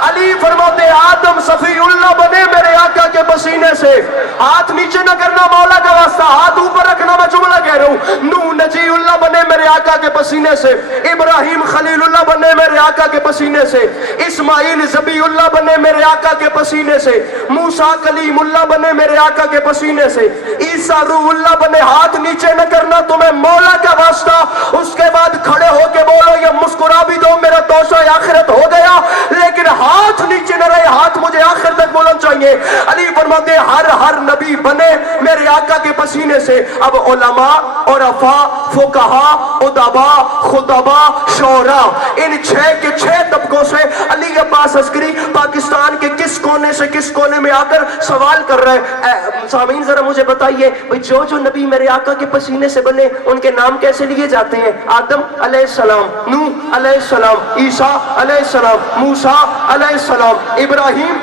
علی فرماتے آدم صفی اللہ بنے میرے آقا کے پسینے سے، ہاتھ نیچے نہ کرنا مولا کا واسطہ، ہاتھ اوپر رکھنا، میں جملہ کہہ رہا ہوں۔ نوح نجی اللہ بنے میرے آقا کے پسینے سے، ابراہیم خلیل اللہ بنے میرے آقا کے پسینے سے، اسماعیل ذبیح اللہ بنے میرے آقا کے پسینے سے، موسیٰ کلیم اللہ بنے میرے آقا کے پسینے سے، عیسیٰ روح اللہ بنے۔ ہاتھ نیچے نہ کرنا تمہیں مولا کا واسطہ، اس کے بعد کھڑے ہو کے بولو یا مسکرا بھی دو میرا توشہ آخرت ہو گیا، لیکن ہاتھ نیچے نہ رہے، ہاتھ مجھے آخر تک بولنا چاہیے۔ علی فرماتے ہر نبی بنے میرے آقا کے پسینے سے۔ اب علماء، عرفاء، فقہاء، ادباء، خطباء، شعراء، ان 6 کے 6 طبقوں سے علی عباس عسکری پاکستان کے کس کونے سے کس کونے میں آ کر سوال کر رہے ہیں۔ سامعین ذرا مجھے بتائیے جو نبی میرے آقا کے پسینے سے بنے ان کے نام کیسے لیے جاتے ہیں؟ آدم علیہ السلام، نوح علیہ السلام، عیسیٰ علیہ السلام، موسیٰ علیہ السلام، ابراہیم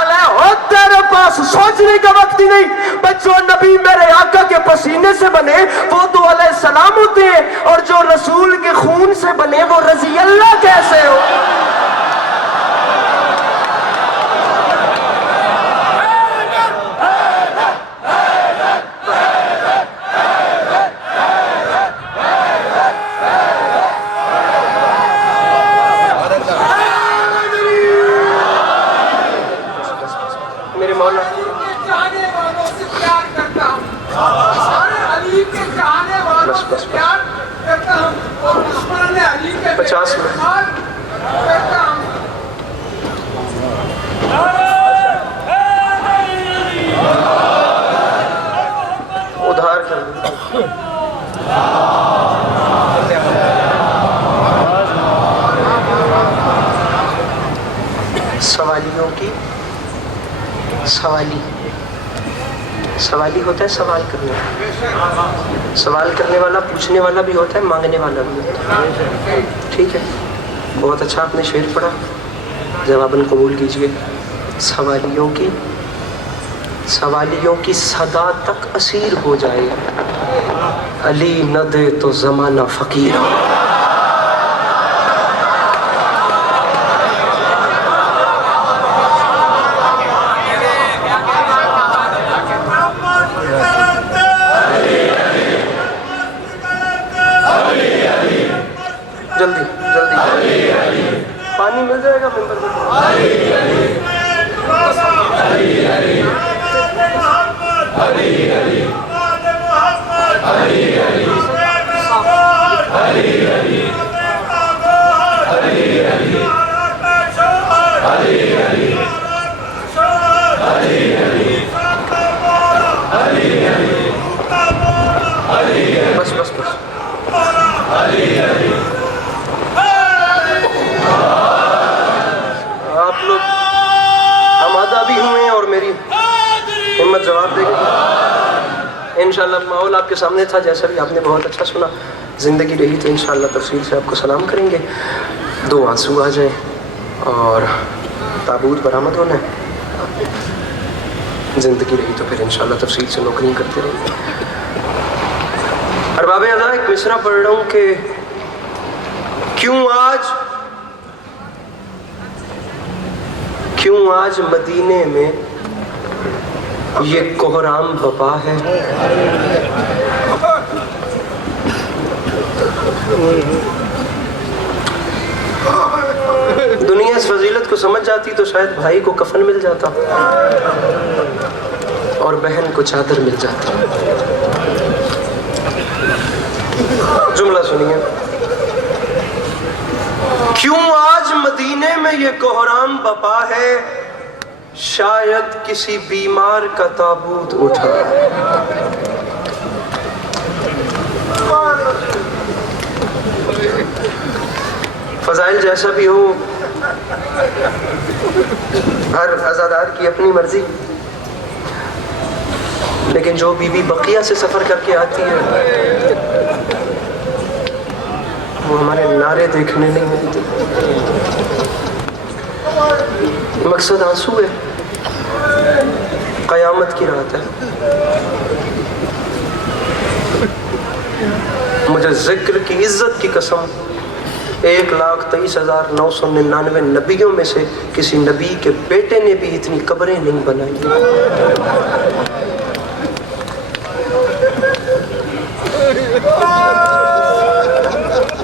علیہ۔ تیرے پاس سوچنے کا وقت ہی نہیں، جو نبی میرے آقا کے پسینے سے بنے وہ تو علیہ السلام ہوتے ہیں، اور جو رسول کے خون سے بنے وہ رضی اللہ کیسے ہو؟ ادھار کر سوالیوں کی سوالی ہوتا ہے سوال کرنے والا، سوال کرنے والا پوچھنے والا بھی ہوتا ہے، مانگنے والا بھی ہوتا ہے، ٹھیک ہے؟ بہت اچھا آپ نے شعر پڑھا، جواباً قبول کیجئے۔ سوالیوں کی صدا تک اسیر ہو جائے، علی نہ دے تو زمانہ فقیر ہو۔ جلدی پانی مل جائے گا ممبر پہ۔ بس بس بس آپ لوگ آمادہ بھی ہوئے اور میری ہمت جواب دے گی انشاءاللہ۔ ماحول آپ کے سامنے تھا، جیسا بھی آپ نے بہت اچھا سنا۔ زندگی رہی تو انشاءاللہ تفصیل سے آپ کو سلام کریں گے، 2 آنسو آ جائیں اور تابوت برآمد ہونا ہے۔ زندگی رہی تو پھر انشاءاللہ تفصیل سے نوکری کرتے رہیں گے۔ ارباب اعلیٰ ایک مصرع پڑھ رہا ہوں کہ کیوں آج مدینے میں یہ کوہرام بپا ہے، دنیا اس فضیلت کو سمجھ جاتی تو شاید بھائی کو کفن مل جاتا اور بہن کو چادر مل جاتی. جملہ سنیے. کیوں آج مدینے میں یہ کوہرام بپا ہے, شاید کسی بیمار کا تابوت اٹھا. فضائل جیسا بھی ہو, ہر عزادار کی اپنی مرضی, لیکن جو بی بی بقیہ سے سفر کر کے آتی ہے وہ ہمارے نعرے دیکھنے نہیں ملتے. مقصد آنسو ہے, قیامت کی رات ہے. مجھے ذکر کی عزت کی قسم 1,23,999 نبیوں میں سے کسی نبی کے بیٹے نے بھی اتنی قبریں نہیں بنائی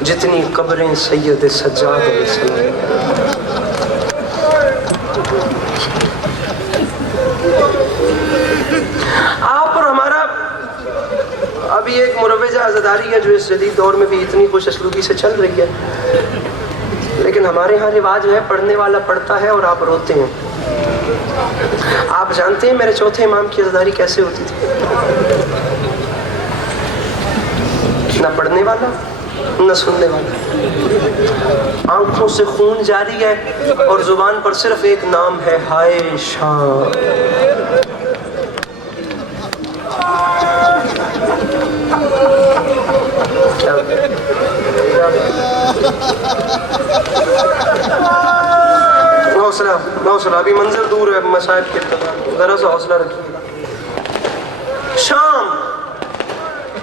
جتنی قبریں سید سجاد علیہ السلام. آپ اور ہمارا ابھی ایک مروجہ عزاداری ہے جو اس جدید دور میں بھی اتنی خوش اسلوبی سے چل رہی ہے, لیکن ہمارے ہاں رواج ہے پڑھنے والا پڑھتا ہے اور آپ روتے ہیں. آپ جانتے ہیں میرے چوتھے امام کی عزاداری کیسے ہوتی تھی؟ نہ پڑھنے والا نہ سننے والا, آنکھوں سے خون جاری ہے اور زبان پر صرف ایک نام ہے, ہائے شام. حوصلہ ابھی منزل دور ہے مصائب کے ابتدا, ذرا سا حوصلہ رکھیے. شام,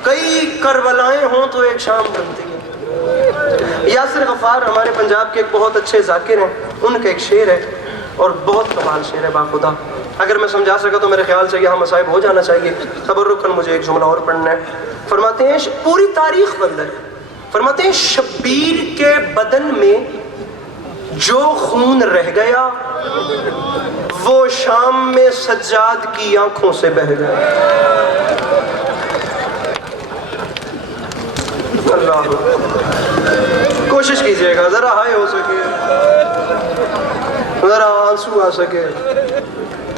کئی کربلائیں ہوں تو ایک شام بنتی ہے. یاسر غفار ہمارے پنجاب کے ایک بہت اچھے ذاکر ہیں, ان کا ایک شعر ہے اور بہت کمال شعر ہے باخدا. اگر میں سمجھا سکا تو میرے خیال سے یہاں مصائب ہو جانا چاہیے. تبرکاً مجھے ایک جملہ اور پڑھنا ہے. فرماتے ہیں پوری تاریخ بند ہے, فرماتے ہیں شبیر کے بدن میں جو خون رہ گیا وہ شام میں سجاد کی آنکھوں سے بہہ گیا. اللہ, کوشش کیجئے گا ذرا ہائے ہو سکے, ذرا آنسو آ سکے.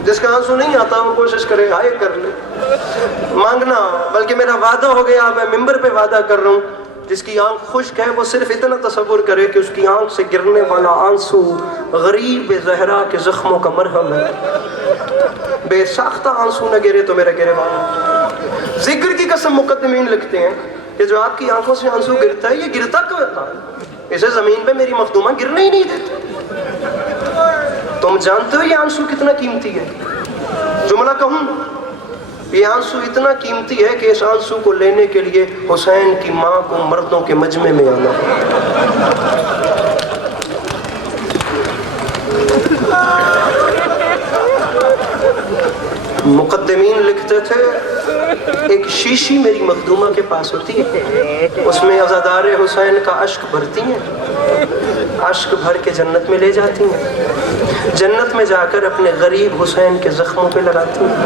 جس کا آنسو نہیں آتا وہ کوشش کرے ہائے کر لے. مانگنا, بلکہ میرا وعدہ ہو گیا, میں ممبر پہ وعدہ کر رہا ہوں, جس کی آنکھ خشک ہے وہ صرف اتنا تصور کرے کہ اس کی آنکھ سے گرنے والا آنسو غریب زہرا کے زخموں کا مرہم ہے. بے ساختہ آنسو نہ گرے تو میرا گرے والا. ذکر کی قسم مقدمین لکھتے ہیں کہ جو آپ کی آنکھوں سے آنسو گرتا ہے یہ گرتا کیوں ہے؟ اسے زمین پہ میری مخدومہ گرنے ہی نہیں دیتے. تم جانتے ہو یہ آنسو کتنا قیمتی ہے؟ جملہ کہوں, یہ آنسو اتنا قیمتی ہے کہ اس آنسو کو لینے کے لیے حسین کی ماں کو مردوں کے مجمع میں آنا. مقدمین لکھتے تھے ایک شیشی میری مخدومہ کے پاس ہوتی ہے, اس میں عزادار حسین کا اشک بھرتی ہیں, اشک بھر کے جنت میں لے جاتی ہیں, جنت میں جا کر اپنے غریب حسین کے زخموں پہ لگاتی ہیں.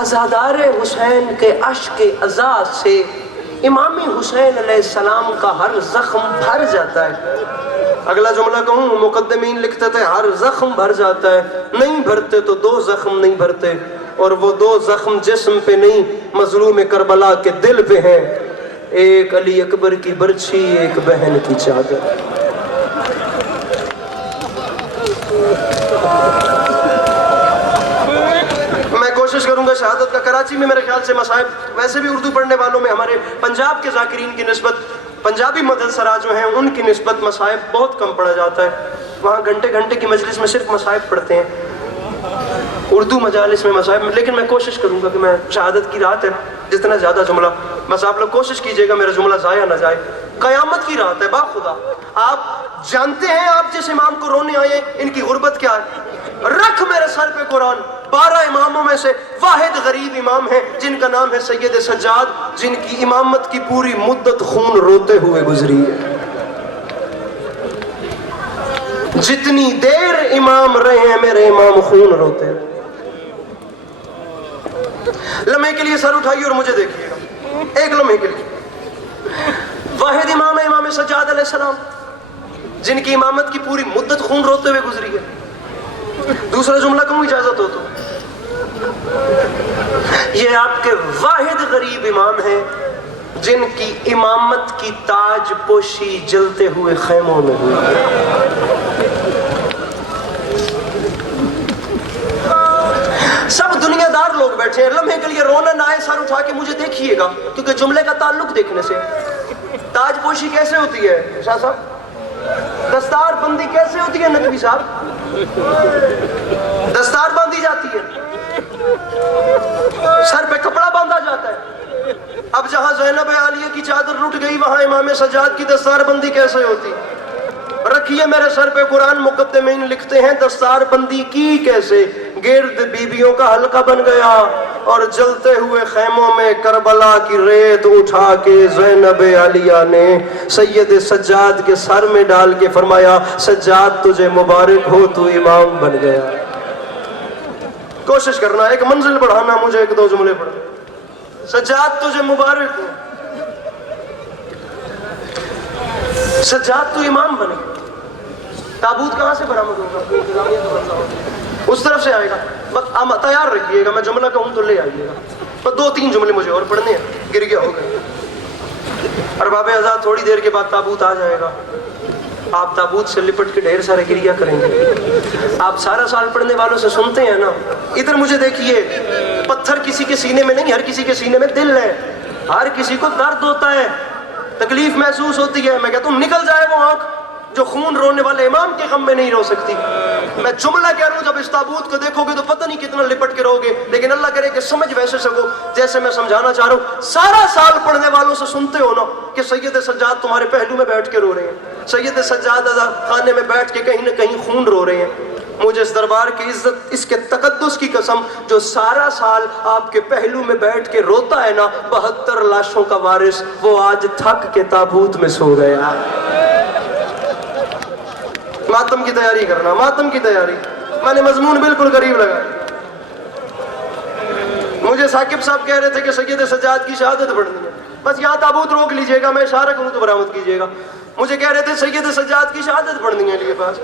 عزادار حسین کے اشک عزا سے امام حسین علیہ السلام کا ہر زخم بھر جاتا ہے. اگلا جملہ کہوں, مقدمین لکھتے تھے ہر زخم بھر جاتا ہے, نہیں بھرتے تو 2 زخم نہیں بھرتے, اور وہ 2 زخم جسم پہ نہیں مظلوم کربلا کے دل پہ ہیں, ایک علی اکبر کی برچھی, ایک بہن کی چادر. میں کوشش کروں گا شہادت کا. کراچی میں میرے خیال سے مصائب ویسے بھی اردو پڑھنے والوں میں ہمارے پنجاب کے ذاکرین کی نسبت, پنجابی مدرسہ جو ہیں ان کی نسبت مصائب بہت کم پڑھا جاتا ہے. وہاں گھنٹے گھنٹے کی مجلس میں صرف مصائب پڑھتے ہیں, اردو مجالس میں مصائب. لیکن میں کوشش کروں گا کہ میں شہادت کی رات ہے جتنا زیادہ جملہ, بس آپ لوگ کوشش کیجئے گا میرا جملہ ضائع نہ جائے. قیامت کی رات ہے باخدا. آپ جانتے ہیں آپ جس امام کو رونے آئے ان کی غربت کیا ہے؟ رکھ میرے سر پہ قرآن. 12 اماموں میں سے واحد غریب امام ہے جن کا نام ہے سید سجاد، جن کی امامت کی پوری مدت خون روتے ہوئے گزری ہے. جتنی دیر امام رہے ہیں میرے امام خون روتے ہیں. لمحے کے لیے سر اٹھائیے اور مجھے دیکھیے گا، ایک لمحے کے لیے. واحد امام ہے امام سجاد علیہ السلام، جن کی امامت کی پوری مدت خون روتے ہوئے گزری ہے. دوسرا جملہ کہوں اجازت ہو تو، یہ آپ کے واحد غریب امام ہیں جن کی امامت کی تاج پوشی جلتے ہوئے خیموں میں ہوئی. سب دنیا دار لوگ بیٹھے ہیں، لمحے کے لیے رونا نہ آئے سر اٹھا کے مجھے دیکھیے گا، کیونکہ جملے کا تعلق دیکھنے سے. تاج پوشی کیسے ہوتی ہے شاہ صاحب؟ دستار بندی کیسے ہوتی ہے نقوی صاحب؟ دستار باندھی جاتی ہے، سر پہ کپڑا باندھا جاتا ہے. اب جہاں زینب عالیہ کی چادر لٹ گئی وہاں امام سجاد کی دستار بندی کیسے ہوتی؟ رکھیے میرے سر پہ قرآن. مقدمین لکھتے ہیں دستار بندی کی کیسے؟ گرد بیبیوں کا حلقہ بن گیا اور جلتے ہوئے خیموں میں کربلا کی ریت اٹھا کے زینب عالیہ نے سید سجاد کے سر میں ڈال کے فرمایا سجاد تجھے مبارک ہو، تو امام بن گیا. کوشش کرنا ایک منزل بڑھانا، مجھے ایک دو جملے پڑھنا. سجاد تجھے مبارک ہو، سجاد تو امام بنے. تابوت کہاں سے برآمد ہوگا؟ اس طرف سے آئے گا. بس تیار رکھیے گا، میں جملہ کہوں تو لے آئیے گا. بس 2-3 جملے مجھے اور پڑھنے ہیں، گر گیا ہو گئے. ارباب آزاد تھوڑی دیر کے بعد تابوت آ جائے گا، آپ تابوت سے لپٹ کے ڈھیر سارے گریا کریں گے. آپ سارا سال پڑھنے والوں سے سنتے ہیں نا. ادھر مجھے دیکھیے، پتھر کسی کے سینے میں نہیں، ہر کسی کے سینے میں دل ہے. ہر کسی کو درد ہوتا ہے، تکلیف محسوس ہوتی ہے. میں کہتا ہوں نکل جائے وہ آنکھ جو خون رونے والے امام کے غم میں نہیں رو سکتی. میں جملہ کہہ رہا ہوں، جب اس تابوت کو دیکھو گے تو پتہ نہیں کتنا لپٹ کے رہو گے، لیکن اللہ کرے کہ سمجھ ویسے سکو جیسے میں سمجھانا چاہ رہا ہوں. سارا سال پڑھنے والوں سے سنتے ہو نا کہ سید سجاد تمہارے پہلو میں بیٹھ کے رو رہے ہیں، سید سجاد خانے میں بیٹھ کے کہیں نہ کہیں خون رو رہے ہیں. مجھے اس دربار کی عزت، اس کے تقدس کی قسم، جو سارا سال آپ کے پہلو میں بیٹھ کے روتا ہے نا 72 لاشوں کا وارث، وہ آج تھک کے تابوت میں سو گیا. ماتم کی تیاری کرنا، ماتم کی تیاری. میں نے مضمون بالکل قریب لگا. مجھے ثاقب صاحب کہہ رہے تھے کہ سید سجاد کی شہادت پڑھنی ہے، بس یہاں تابوت روک لیجئے گا، میں اشارہ کروں تو برآمد کیجئے گا. مجھے کہہ رہے تھے سید سجاد کی شہادت پڑھنی ہے، لیے پاس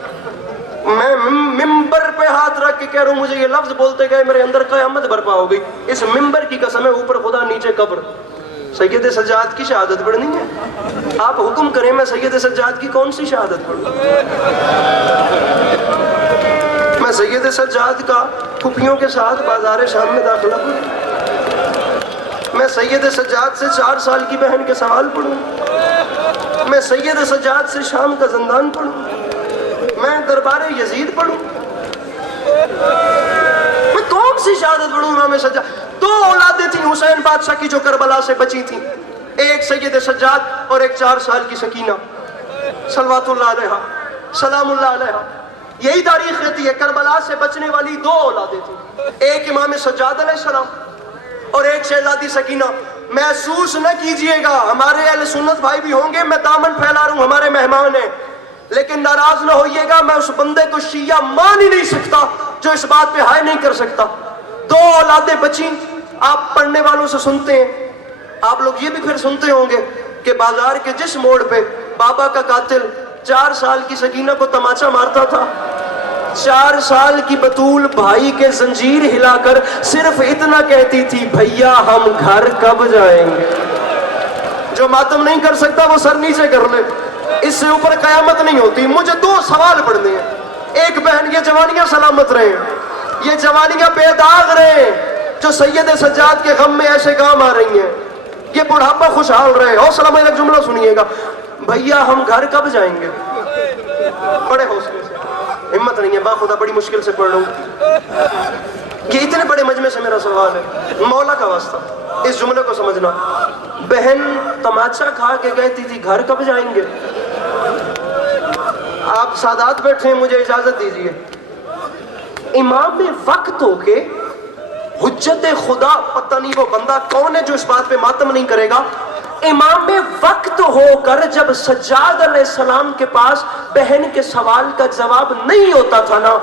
میں ممبر پہ ہاتھ رکھ کے کہہ رہا ہوں، مجھے یہ لفظ بولتے گئے میرے اندر قیامت برپا ہو گئی. اس ممبر کی قسم ہے، اوپر خدا نیچے قبر، سید سجاد کی شہادت پڑھنی ہے. آپ حکم کریں میں سید سجاد کی کون سی شہادت پڑھوں؟ میں سید سجاد کا پھوپھیوں کے ساتھ بازار شام میں داخلہ پڑھوں؟ میں سید سجاد سے 4 سال کی بہن کے سوال پڑھوں؟ میں سید سجاد سے شام کا زندان پڑھوں؟ میں دربار یزید پڑھوں؟ میں کون سی شہادت پڑھوں؟ امام سجاد 2 اولادیں تھیں حسین بادشاہ کی جو کربلا سے بچی تھیں، ایک سید سجاد اور ایک 4 سال کی سکینہ صلوات اللہ علیہا سلام اللہ علیہا. یہی تاریخ کہتی ہے کربلا سے بچنے والی 2 اولادیں تھیں، ایک امام سجاد علیہ السلام اور ایک شہزادی سکینہ. محسوس نہ کیجئے گا، ہمارے اہل سنت بھائی بھی ہوں گے، میں دامن پھیلا رہا ہوں، ہمارے مہمان ہیں، لیکن ناراض نہ ہوئیے گا. میں اس بندے کو شیعہ مان ہی نہیں سکتا جو اس بات پہ ہائے نہیں کر سکتا. 2 اولادیں بچیں. آپ پڑھنے والوں سے سنتے ہیں، آپ لوگ یہ بھی پھر سنتے ہوں گے کہ بازار کے جس موڑ پہ بابا کا قاتل 4 سال کی سکینہ کو تماچا مارتا تھا، 4 سال کی بطول بھائی کے زنجیر ہلا کر صرف اتنا کہتی تھی، بھیا ہم گھر کب جائیں گے. جو ماتم نہیں کر سکتا وہ سر نیچے کر لے، اس سے اوپر قیامت نہیں ہوتی. مجھے 2 سوال پڑھنے ہیں. ایک بہن، یہ جوانیاں سلامت رہیں، یہ جوانیاں بے داغ رہیں جو سید سجاد کے غم میں ایسے کام آ رہی ہیں، یہ بڑھاپا خوشحال رہے. حوصلہ میں ایک جملہ سنیے گا، بھیا ہم گھر کب جائیں گے. بڑے حوصلے سے، ہمت نہیں ہے، باخدا بڑی مشکل سے پڑھ رہا ہوں. یہ اتنے بڑے مجمع سے میرا سوال ہے، مولا کا واسطہ اس جملے کو سمجھنا. بہن تماچا کھا کے کہتی تھی گھر کب جائیں گے. آپ سادات بیٹھے ہیں، مجھے اجازت دیجیے. امام وقت ہو کے حجت خدا، پتہ نہیں وہ بندہ کون ہے جو اس بات پہ ماتم نہیں کرے گا، امام وقت ہو کر جب سجاد علیہ السلام کے پاس بہن کے سوال کا جواب نہیں ہوتا تھا نا،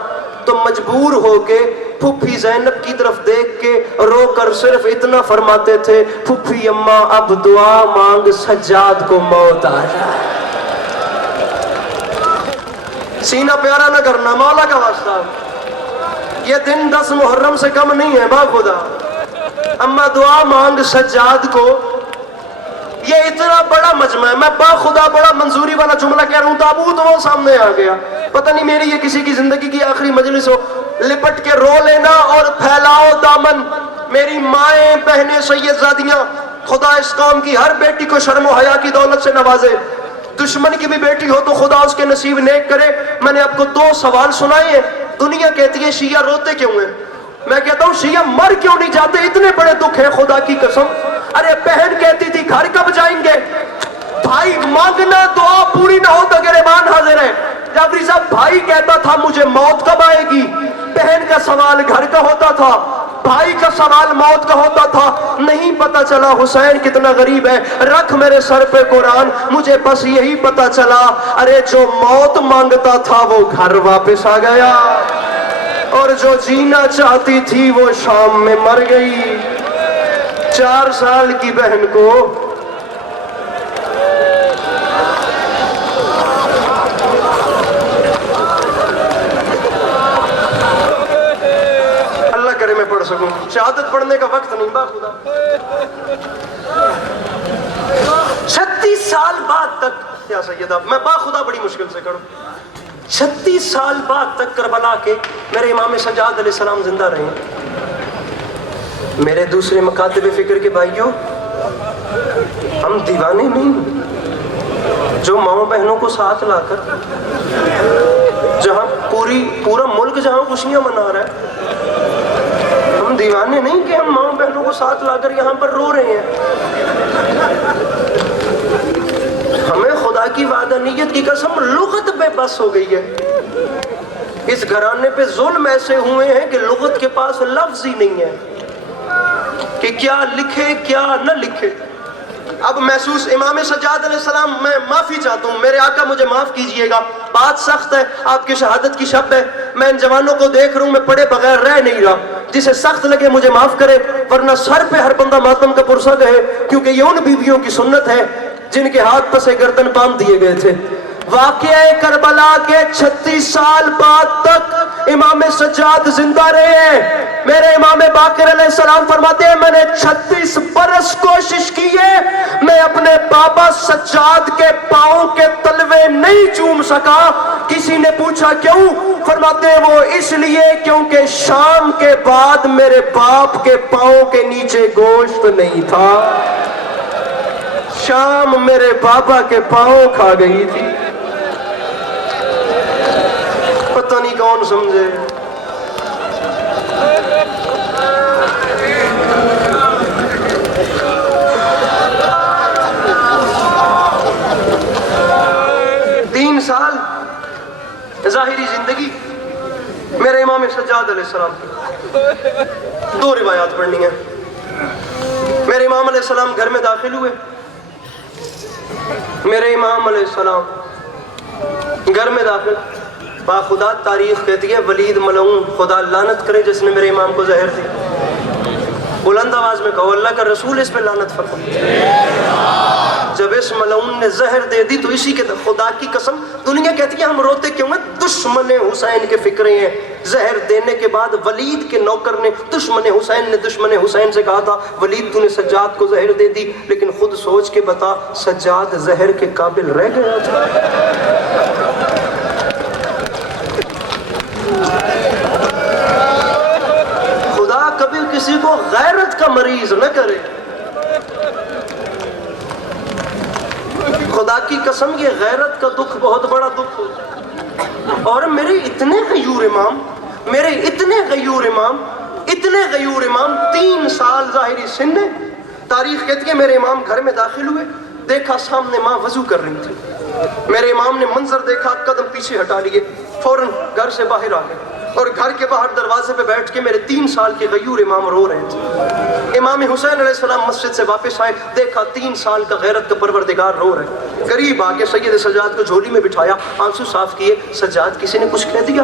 تو مجبور ہو کے پھپھی زینب کی طرف دیکھ کے رو کر صرف اتنا فرماتے تھے، پھپھی اماں اب دعا مانگ سجاد کو موت آ جائے۔ سینہ پیارا نہ کرنا، مولا کا واسطہ، یہ دن 10 محرم سے کم نہیں ہے با خدا۔ اما دعا مانگ سجاد کو، یہ اتنا بڑا مجمع ہے، میں با خدا بڑا منظوری والا جملہ کہہ رہا ہوں، تابوت وہ سامنے آ گیا، پتہ نہیں میری یہ کسی کی زندگی کی آخری مجلس ہو، لپٹ کے رو لینا اور پھیلاؤ دامن۔ میری مائیں بہنیں سیدزادیاں، خدا اس قوم کی ہر بیٹی کو شرم و حیا کی دولت سے نوازے، دشمن کی بھی بیٹی ہو تو خدا اس کے نصیب نیک کرے۔ میں نے آپ کو 2 سوال سنائے ہیں۔ دنیا کہتی ہے شیعہ روتے کیوں ہیں، میں کہتا ہوں شیعہ مر کیوں نہیں جاتے، اتنے بڑے دکھ ہیں خدا کی قسم۔ ارے بہن کہتی تھی گھر کب جائیں گے، بھائی مانگنا دعا پوری نہ ہو تو گریبان حاضر ہے۔ جعفری صاحب بھائی کہتا تھا مجھے موت کب آئے گی، بہن کا سوال گھر کا ہوتا تھا، بھائی کا سوال موت کا ہوتا تھا۔ نہیں پتا چلا حسین کتنا غریب ہے، رکھ میرے سر پہ قرآن، مجھے بس یہی پتا چلا، ارے جو موت مانگتا تھا وہ گھر واپس آ گیا، اور جو جینا چاہتی تھی وہ شام میں مر گئی۔ 4 سال کی بہن کو اللہ کرے میں پڑھ سکوں، شہادت پڑھنے کا وقت نہیں با خدا۔ 36 سال بعد تک، یا سیدہ میں با خدا بڑی مشکل سے کروں، 36 سال بعد تک کربلا کے میرے امام سجاد علیہ السلام زندہ رہے ہیں۔ میرے دوسرے مکاتب فکر کے بھائیوں، ہم دیوانے نہیں، جو ماؤں بہنوں کو ساتھ لا کر جہاں پورا ملک جہاں خوشیاں منا رہا ہے، ہم دیوانے نہیں کہ ہم ماؤں بہنوں کو ساتھ لا کر یہاں پر رو رہے ہیں۔ ہمیں خدا کی وحدانیت کی قسم لغت بے بس ہو گئی ہے۔ اس گھرانے پہ ظلم ایسے ہوئے ہیں کہ لغت کے پاس لفظ ہی نہیں ہے کہ کیا لکھے کیا نہ لکھے۔ اب محسوس امام سجاد علیہ السلام، میں معافی چاہتا ہوں، میرے آقا مجھے معاف کیجئے گا، بات سخت ہے، آپ کی شہادت کی شب ہے، میں ان جوانوں کو دیکھ رہا ہوں، میں پڑھے بغیر رہ نہیں رہا، جسے سخت لگے مجھے معاف کرے، ورنہ سر پہ ہر بندہ ماتم کا پرسہ کہے، کیونکہ یہ ان بیویوں کی سنت ہے جن کے ہاتھ پسے گردن باندھ دیے گئے تھے۔ واقعہ کربلا کے 36 سال بعد تک امام سجاد زندہ رہے ہیں۔ میرے امام باقر علیہ السلام فرماتے ہیں میں نے 36 برس کوشش کی ہے، میں اپنے بابا سجاد کے پاؤں کے تلوے نہیں چوم سکا۔ کسی نے پوچھا کیوں؟ فرماتے ہیں وہ اس لیے کیونکہ شام کے بعد میرے باپ کے پاؤں کے نیچے گوشت نہیں تھا، شام میرے بابا کے پاؤں کھا گئی تھی۔ پتہ نہیں کون سمجھے۔ تین سال ظاہری زندگی میرے امام سجاد علیہ السلام کی 2 روایات پڑھنی ہیں۔ میرے امام علیہ السلام گھر میں داخل ہوئے، میرے امام علیہ السلام گھر میں داخل، با خدا تاریخ کہتی ہے ولید ملعون، خدا لعنت کرے جس نے میرے امام کو زہر دی۔ بلند آواز میں کہو اللہ کا رسول اس پہ لعنت فرمائے۔ جب اس ملعون نے زہر دے دی تو اسی کے خدا کی قسم، دنیا کہتی ہے ہم روتے کیوں ہیں، دشمن حسین کے فکرے ہیں۔ زہر دینے کے بعد ولید کے نوکر نے دشمن حسین سے کہا تھا ولید تو نے سجاد کو زہر دے دی، لیکن خود سوچ کے بتا سجاد زہر کے قابل رہ گیا تھا؟ خدا کبھی کسی کو غیرت کا مریض نہ کرے۔ خدا کی قسم یہ غیرت کا دکھ بہت بڑا دکھ ہوتا۔ اور میرے اتنے غیور امام 3 سال ظاہری سن ہے۔ تاریخ کہتی ہے میرے امام گھر میں داخل ہوئے، دیکھا سامنے ماں وضو کر رہی تھی، میرے امام نے منظر دیکھا، قدم پیچھے ہٹا لیے، فوراً گھر سے باہر آ گئے۔ اور گھر کے باہر دروازے پہ بیٹھ کے میرے 3 سال کے غیور امام رو رہے تھے. امام حسین علیہ السلام مسجد سے واپس آئے, دیکھا 3 سال کا غیرت کا پروردگار رو رہے. قریب آ کے سید سجاد کو جھولی میں بٹھایا, آنسو صاف کیے. سجاد کسی نے کچھ کہہ دیا؟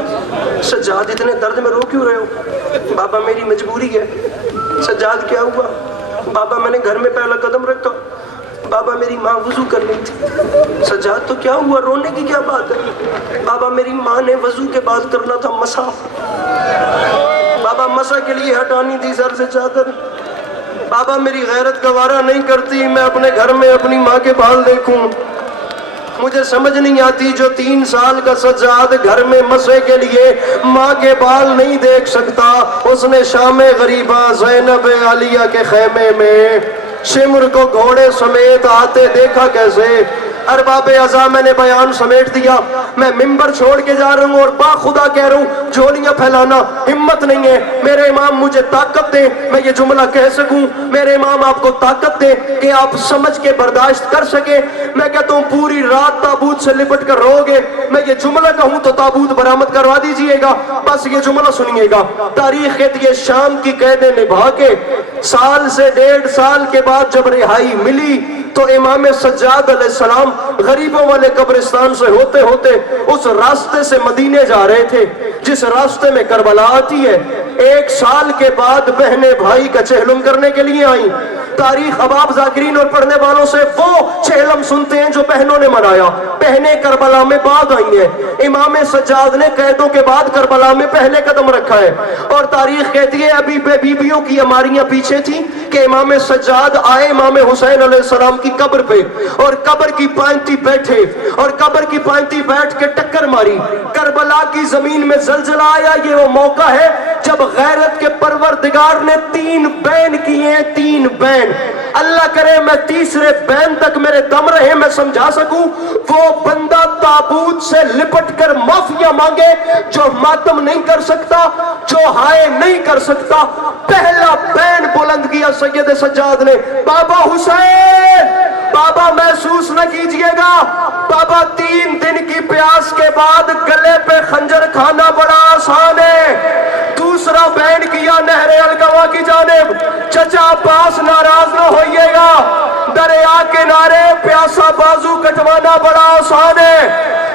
سجاد اتنے درد میں رو کیوں رہے ہو؟ بابا میری مجبوری ہے. سجاد کیا ہوا؟ بابا میں نے گھر میں پہلا قدم رکھا, بابا میری ماں وضو کر رہی تھی. سجاد تو کیا ہوا, رونے کی کیا بات ہے؟ بابا میری ماں نے وضو کے بعد کرنا تھا مسح, بابا مسح کے لیے ہٹانی تھی سر سے چادر. بابا میری غیرت گوارا نہیں کرتی میں اپنے گھر میں اپنی ماں کے بال دیکھوں. مجھے سمجھ نہیں آتی جو 3 سال کا سجاد گھر میں مسح کے لیے ماں کے بال نہیں دیکھ سکتا, اس نے شام غریبہ زینب عالیہ کے خیمے میں شمر کو گھوڑے سمیت آتے دیکھا کیسے؟ ارباب اعضاء میں نے بیان سمیٹ دیا, میں ممبر چھوڑ کے جا رہا ہوں اور با خدا کہہ رہا ہوں جھولیاں پھیلانا ہمت نہیں ہے. میرے امام مجھے طاقت دیں میں یہ جملہ کہہ سکوں, میرے امام آپ کو طاقت دیں کہ آپ سمجھ کے برداشت کر سکیں. میں کہتا ہوں پوری رات تابوت سے لپٹ کر رو گے, میں یہ جملہ کہوں تو تابوت برآمد کروا دیجئے گا. بس یہ جملہ سنیے گا. تاریخ کہتی ہے شام کی قیدیں نبھا کے 1 سال سے 1.5 سال کے بعد جب رہائی ملی تو امام سجاد علیہ السلام غریبوں والے قبرستان سے ہوتے ہوتے اس راستے سے مدینے جا رہے تھے جس راستے میں کربلا آتی ہے. 1 سال کے بعد بہنیں بھائی کا چہلم کرنے کے لیے آئیں. تاریخ اباب ذاکرین اور پڑھنے والوں سے وہ چہلم سنتے ہیں جو بہنوں نے منایا. بہنیں کربلا میں بعد آئی ہیں, امام سجاد نے قیدوں کے بعد کربلا میں پہلے قدم رکھا ہے. اور تاریخ کہتی ہے ابھی بے بیویوں کی اماریاں پیچھے تھیں کہ امام سجاد آئے امام حسین علیہ السلام کی قبر پہ اور قبر کی پائنتی بیٹھے اور قبر کی پائنتی بیٹھ کے ٹکر ماری. کربلا کی زمین میں زلزلہ آیا. یہ وہ موقع ہے جب غیرت کے پروردگار نے 3 بین کیے, 3 بین. اللہ کرے میں تیسرے بین تک میرے دم رہے میں سمجھا سکوں. وہ بندہ تابوت سے لپٹ کر معافیاں مانگے جو ماتم نہیں کر سکتا, جو ہائے نہیں کر سکتا. پہلا بین بلند کیا سید سجاد نے, بابا حسین. بابا محسوس نہ کیجئے گا, بابا 3 دن کی پیاس کے بعد گلے پہ خنجر کھانا بڑا آسان ہے. دوسرا بین کیا نہر الگوا کی جانب, چچا پاس ناراض نہ ہوئیے گا, دریا کنارے پیاسا بازو کٹوانا بڑا آسان ہے.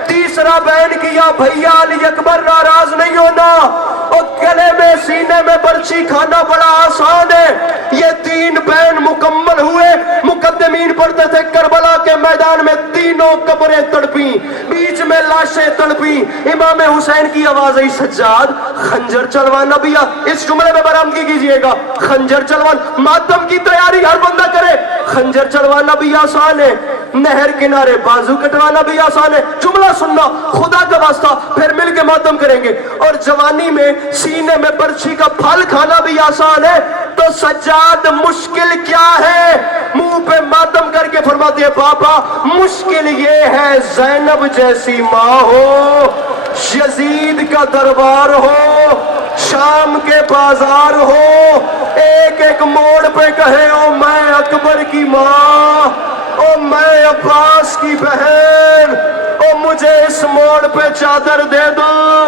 تیسرا بین کیا بھیا علی اکبر ناراض نہیں ہونا, اور گلے میں سینے میں برچی کھانا بڑا آسان ہے. یہ 3 بین مکمل ہوئے. مقدمین پڑھتے تھے کربلا کے میدان میں تینوں قبریں تڑپیں, بیچ میں لاشیں تڑپیں. امام حسین کی آواز آئی سجاد خنجر چلوانا بھی. اس جملے میں برآمدگی کیجئے گا, خنجر چلوان ماتم کی تیاری ہر بندہ کرے. خنجر چلوانا بھی آسان ہے, نہر کنارے بازو کٹوانا بھی آسان ہے. جملہ سننا خدا کا واسطہ, پھر مل کے ماتم کریں گے. اور جوانی میں سینے میں برچھی کا پھل کھانا بھی آسان ہے. تو سجاد مشکل کیا ہے؟ منہ پہ ماتم کر کے فرماتے ہیں بابا مشکل یہ ہے زینب جیسی ماں ہو, یزید کا دربار ہو, شام کے بازار ہو, ایک ایک موڑ پہ کہے او میں اکبر کی ماں, او میں عباس کی بہن, او مجھے اس موڑ پہ چادر دے دو.